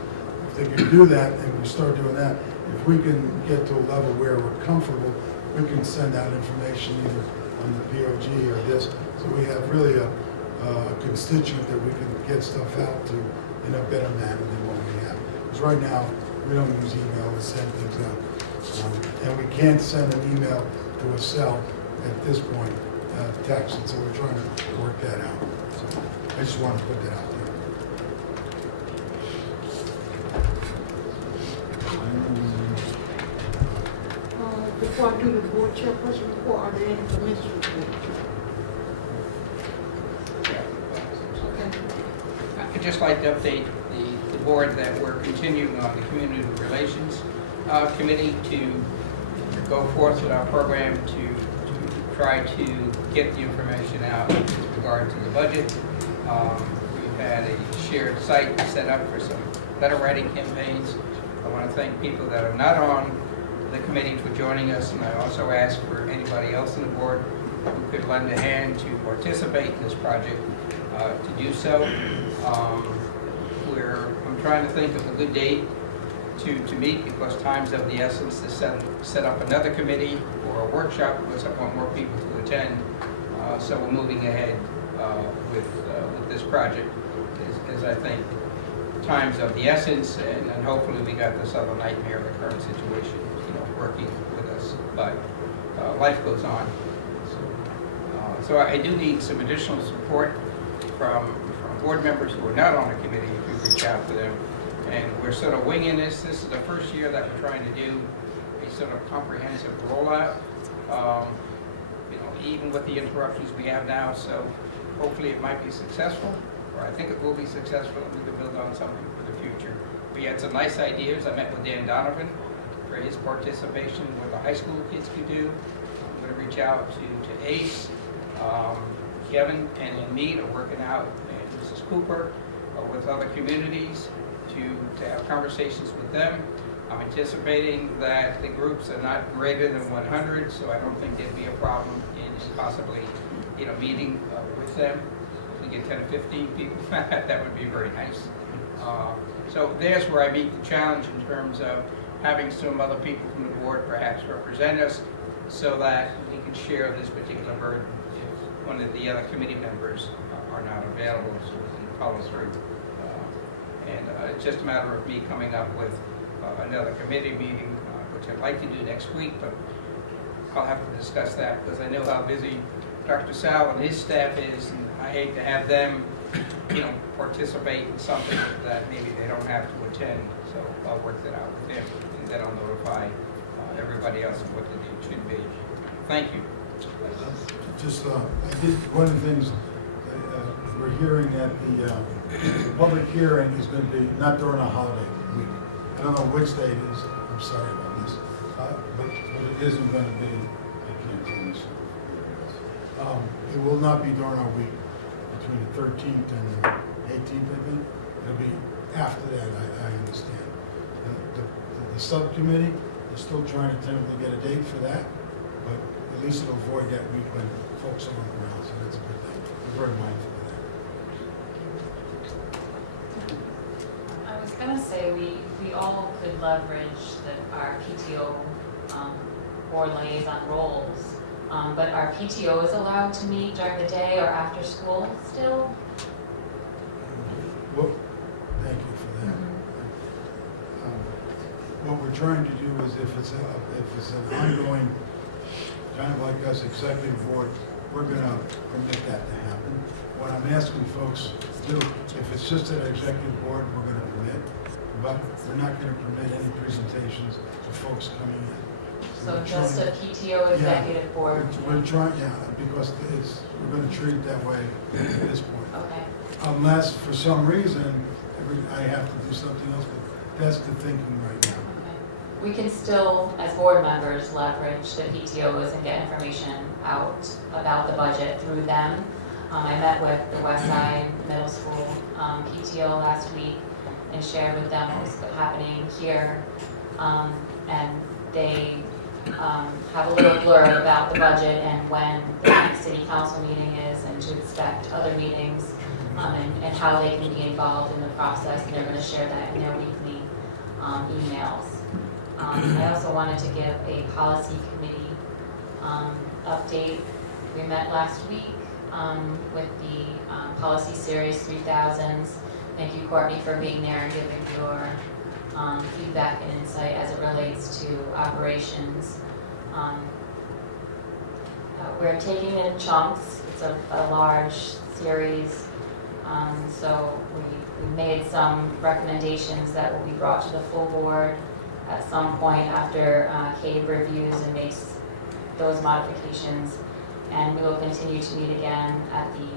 If they can do that and we start doing that, if we can get to a level where we're comfortable, we can send out information either on the POG or this. So we have really a constituent that we can get stuff out to in a better manner than what we have. Because right now, we don't use email to send things out. And we can't send an email to a cell at this point, text, and so we're trying to work that out. So I just want to put that out there. Before I do the board chairperson report, are there any commission reports? I'd just like to update the board that we're continuing on the Community Relations Committee to go forth with our program to try to get the information out with regard to the budget. We've had a shared site set up for some letter writing campaigns. I want to thank people that are not on the committee for joining us, and I also ask for anybody else on the board who could lend a hand to participate in this project to do so. I'm trying to think of a good date to meet because time's of the essence to set up another committee or a workshop because I want more people to attend. So we're moving ahead with this project as I think time's of the essence, and hopefully we got this other nightmare of the current situation, working with us. But life goes on. So I do need some additional support from board members who are not on the committee if you reach out to them. And we're sort of winging this. This is the first year that we're trying to do a sort of comprehensive rollout, even with the interruptions we have now. So hopefully it might be successful, or I think it will be successful, and we can build on something for the future. We had some nice ideas. I met with Dan Donovan for his participation, what the high school kids could do. I'm going to reach out to ACE. Kevin and me are working out, and Mrs. Cooper, with other communities to have conversations with them. I'm anticipating that the groups are not greater than 100, so I don't think there'd be a problem in possibly, meeting with them. If we get 10 or 15 people, that would be very nice. So there's where I meet the challenge in terms of having some other people from the board perhaps represent us so that we can share this particular burden if one of the other committee members are not available, so we can follow through. It's just a matter of me coming up with another committee meeting, which I'd like to do next week, but I'll have to discuss that because I know how busy Dr. Sal and his staff is, and I hate to have them, participate in something that maybe they don't have to attend. So I'll work that out with him, and then I'll notify everybody else of what the date should be. Thank you. Just, I did, one of the things, we're hearing that the public hearing is going to be not during a holiday week. I don't know which day it is, I'm sorry about this, but it isn't going to be, I can't tell you. It will not be during our week, between the 13th and 18th, I think. It'll be after that, I understand. The subcommittee is still trying to tentatively get a date for that, but at least it'll avoid that week when folks are on the ground, so that's a good thing. We're very mindful of that. I was going to say we all could leverage our PTO board liaison roles, but our PTO is allowed to meet during the day or after school still? Well, thank you for that. What we're trying to do is if it's an ongoing, kind of like us executive board, we're gonna permit that to happen. What I'm asking folks to do, if it's just an executive board, we're gonna permit, but we're not gonna permit any presentations of folks coming in. So We're just trying- a PTO executive board? We're trying, yeah, because we're gonna treat it that way at this point. Okay. Unless, for some reason, I have to do something else, but that's the thinking right now. We can still, as board members, leverage the PTOs and get information out about the budget through them. I met with the West Side Middle School PTO last week and shared with them what was happening here. And they have a little blurb about the budget and when the next city council meeting is and to expect other meetings and how they can be involved in the process. And they're going to share that in their weekly emails. I also wanted to give a policy committee update. We met last week with the Policy Series 3000s. Thank you, Courtney, for being there and giving your feedback and insight as it relates to operations. We're taking in chunks. It's a large series. So we made some recommendations that will be brought to the full board at some point after CABE reviews and makes those modifications. And we will continue to meet again at the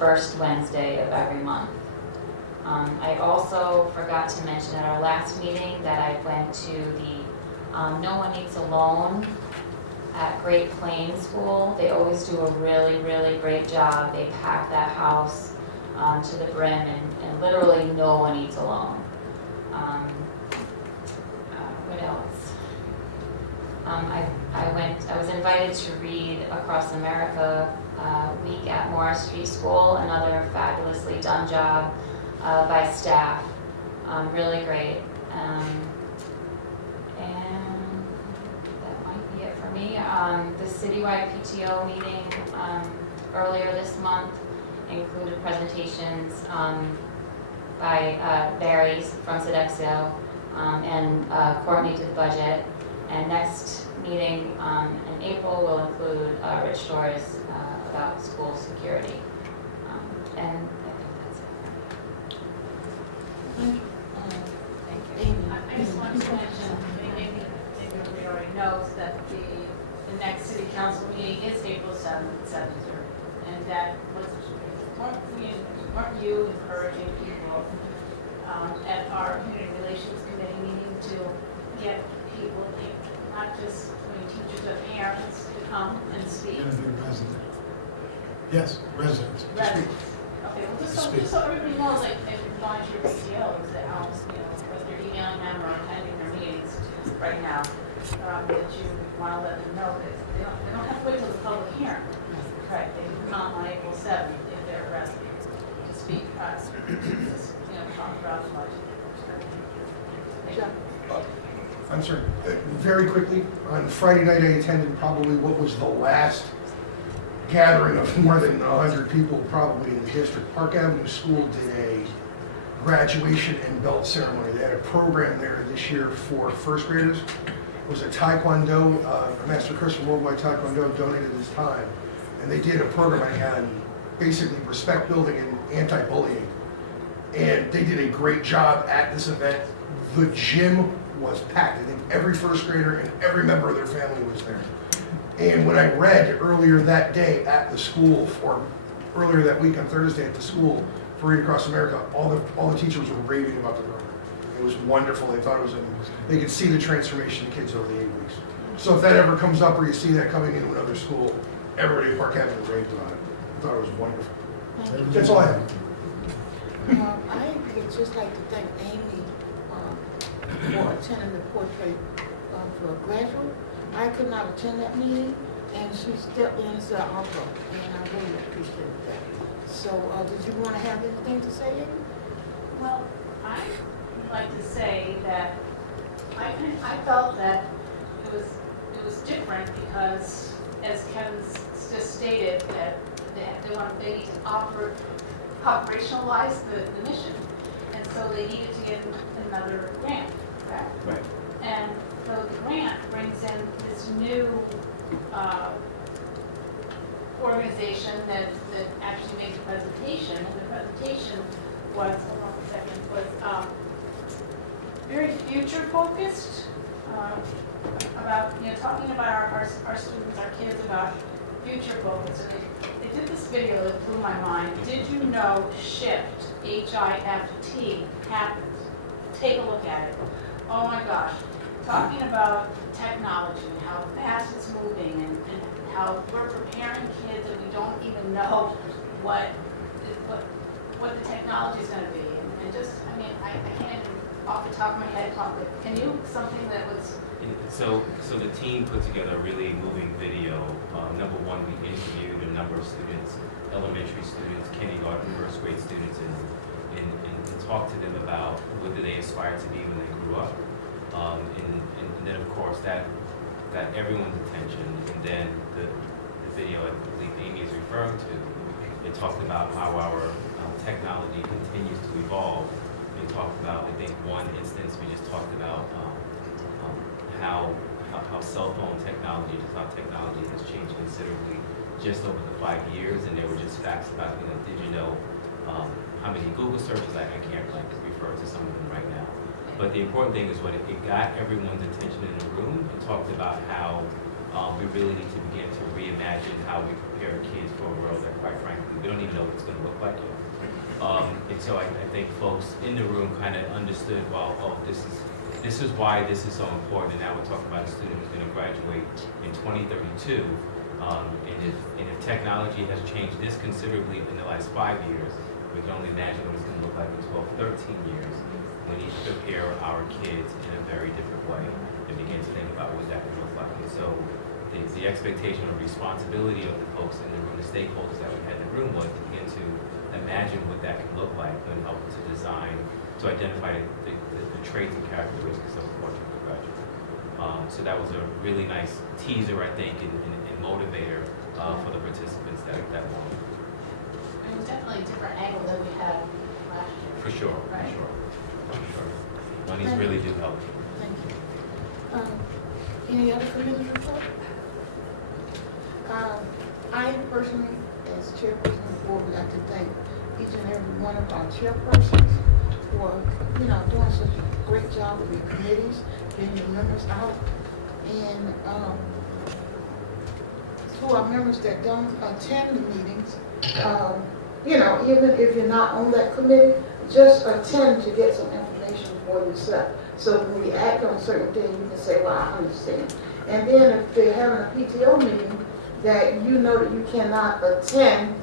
first Wednesday of every month. I also forgot to mention at our last meeting that I went to the No One Eats Alone at Great Plains School. They always do a really, really great job. They pack that house to the brim and literally no one eats alone. What else? I was invited to read Across America week at Morris Street School, another fabulously done job by staff. Really great. And that might be it for me. The citywide PTO meeting earlier this month included presentations by Barry from Sodexo and Courtney to the budget. And next meeting in April will include Rich Torres about school security. And I think that's it. Thank you. I just wanted to mention, maybe everybody already knows that the next city council meeting is April 7th at 7:30. And that was, weren't you encouraging people at our community relations committee meeting to get people, not just teachers, but parents to come and speak? Gonna be resident. Yes, residents. Residents. Okay, well, just so everybody knows, like, if you want your PTOs, that if they're emailing them or attending their meetings right now, that you want to let them know that they don't have to wait till the public hearing. Right, they can come on April 7th if they're a resident to speak, talk about the budget. I'm sorry, very quickly, on Friday night I attended probably what was the last gathering of more than 100 people probably in the district. Park Avenue School did a graduation and belt ceremony. They had a program there this year for first graders. It was a Taekwondo, Master Chris from Worldwide Taekwondo donated his time. And they did a program on basically respect building and anti-bullying. And they did a great job at this event. The gym was packed. I think every first grader and every member of their family was there. And when I read earlier that day at the school, or earlier that week on Thursday at the school for Read Across America, all the teachers were raving about the program. It was wonderful. They thought it was, they could see the transformation of kids over the 8 weeks. So if that ever comes up or you see that coming into another school, everybody at Park Avenue raved about it. I thought it was wonderful. That's all I have. I would just like to thank Amy for attending the portrait for a graduate. I could not attend that meeting, and she stepped in and said, I'll go, and I really appreciate that. So, did you want to have anything to say, Amy? Well, I would like to say that I felt that it was different because, as Kevin just stated, that they need to operationalize the mission, and so they needed to get another grant, correct? Right. And so the grant brings in this new organization that actually made the presentation. And the presentation was, hold on a second, was very future focused, about, talking about our students, our kids, about future focus. And they did this video that blew my mind. Did you know shift, HIFT, happens? Take a look at it. Oh my gosh. Talking about technology and how fast it's moving and how we're preparing kids and we don't even know what the technology is going to be. And just, I can't even off the top of my head talk it. Can you, something that was... So the team put together a really moving video. Number one, we interviewed a number of students, elementary students, kindergarten, first grade students, and talked to them about what did they aspire to be when they grew up. And then, of course, that got everyone's attention. And then the video I believe Amy is referring to, it talked about how our technology continues to evolve. We talked about, I think, one instance, we just talked about how cell phone technology, just how technology has changed considerably just over the 5 years. And there were just facts about, did you know how many Google searches, I can't refer to some of them right now. But the important thing is what it got everyone's attention in the room and talked about how we really need to begin to reimagine how we prepare kids for a world that, quite frankly, we don't even know what it's going to look like yet. And so I think folks in the room kind of understood, well, this is why this is so important. And now we're talking about a student who's going to graduate in 2032. And if technology has changed this considerably in the last 5 years, we can only imagine what it's going to look like in 12, 13 years. We need to prepare our kids in a very different way and begin to think about what that can look like. And so the expectation or responsibility of the folks in the room, the stakeholders that we had in the room, was to begin to imagine what that can look like and help to design, to identify the traits and characteristics of a fortunate graduate. So that was a really nice teaser, I think, and motivator for the participants that morning. It was definitely a different angle than we had last year. For sure, Right. for sure. Monies really do help. Thank you. Any other committee report? I personally, as chairperson of the board, would like to thank each and every one of our chairpersons for, doing such a great job with your committees, getting your members out, and to our members that don't attend the meetings, even if you're not on that committee, just attend to get some information for yourself. So when we act on certain things, you can say, well, I understand. And then if they're having a PTO meeting that you know that you cannot attend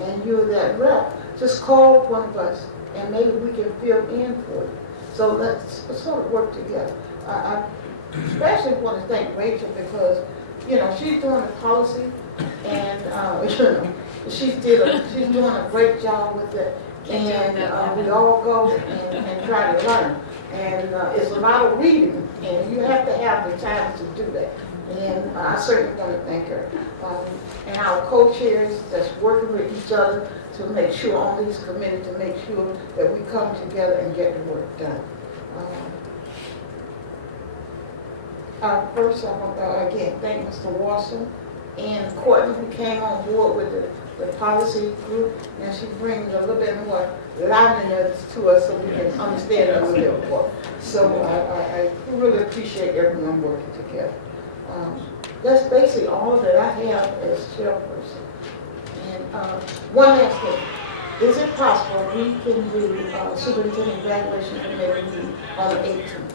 and you're that rep, just call one of us and maybe we can fill in for you. So let's sort of work together. I especially want to thank Rachel because, she's doing the policy and, she's doing a great job with it. And we all go and try to learn. And it's a lot of reading, and you have to have the time to do that. And I certainly want to thank her. And our co-chairs that's working with each other to make sure on these committees, to make sure that we come together and get the work done. First, I want to again thank Mr. Watson and Courtney, who came on board with the policy group, and she brings a little bit more liveliness to us so we can understand it a little bit more. So I really appreciate everyone working together. That's basically all that I have as chairperson. And one last thing. Is it possible we can do superintendent evaluation committee meeting on the 18th?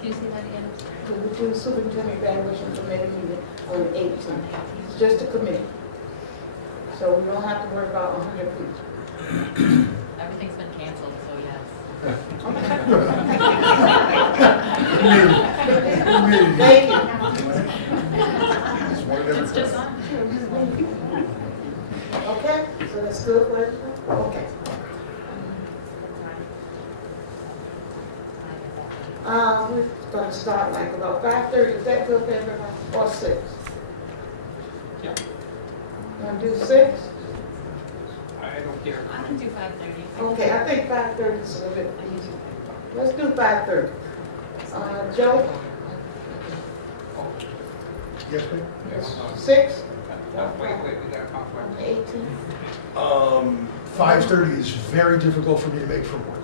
Can you say that again? Can we do superintendent evaluation committee meeting on the 18th? It's just a committee. So we don't have to worry about 100 people. Everything's been canceled, so yes. Thank you. It's just on. Okay, so that's good for everyone? Okay. We're going to start like about 5:30. Is that good for everyone? Or 6? Yeah. Want to do 6? I don't care. I can do 5:30. Okay, I think 5:30 is a little bit easy. Let's do 5:30. Joe, Yes, ma'am? 6, Wait, we got a conflict. 18. 5:30 is very difficult for me to make from work.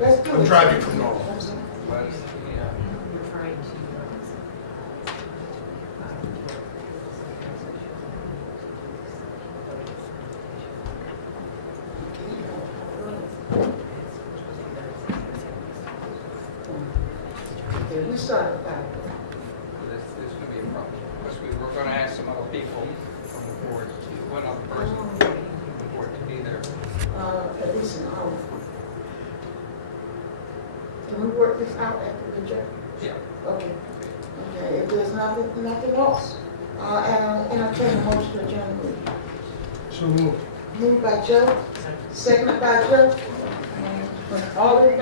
Let's do it. I'm driving from Norwalk. Okay, we start at 5:30. This is gonna be a problem, because we're gonna ask some other people from the board to, one other person from the board to be there. At least an hour. Can we work this out after the adjourn? Yeah. Okay. Okay, if there's nothing else, I'll entertain a motion to adjourn the meeting. So moved. Moved by Joe, seconded by Joe. All in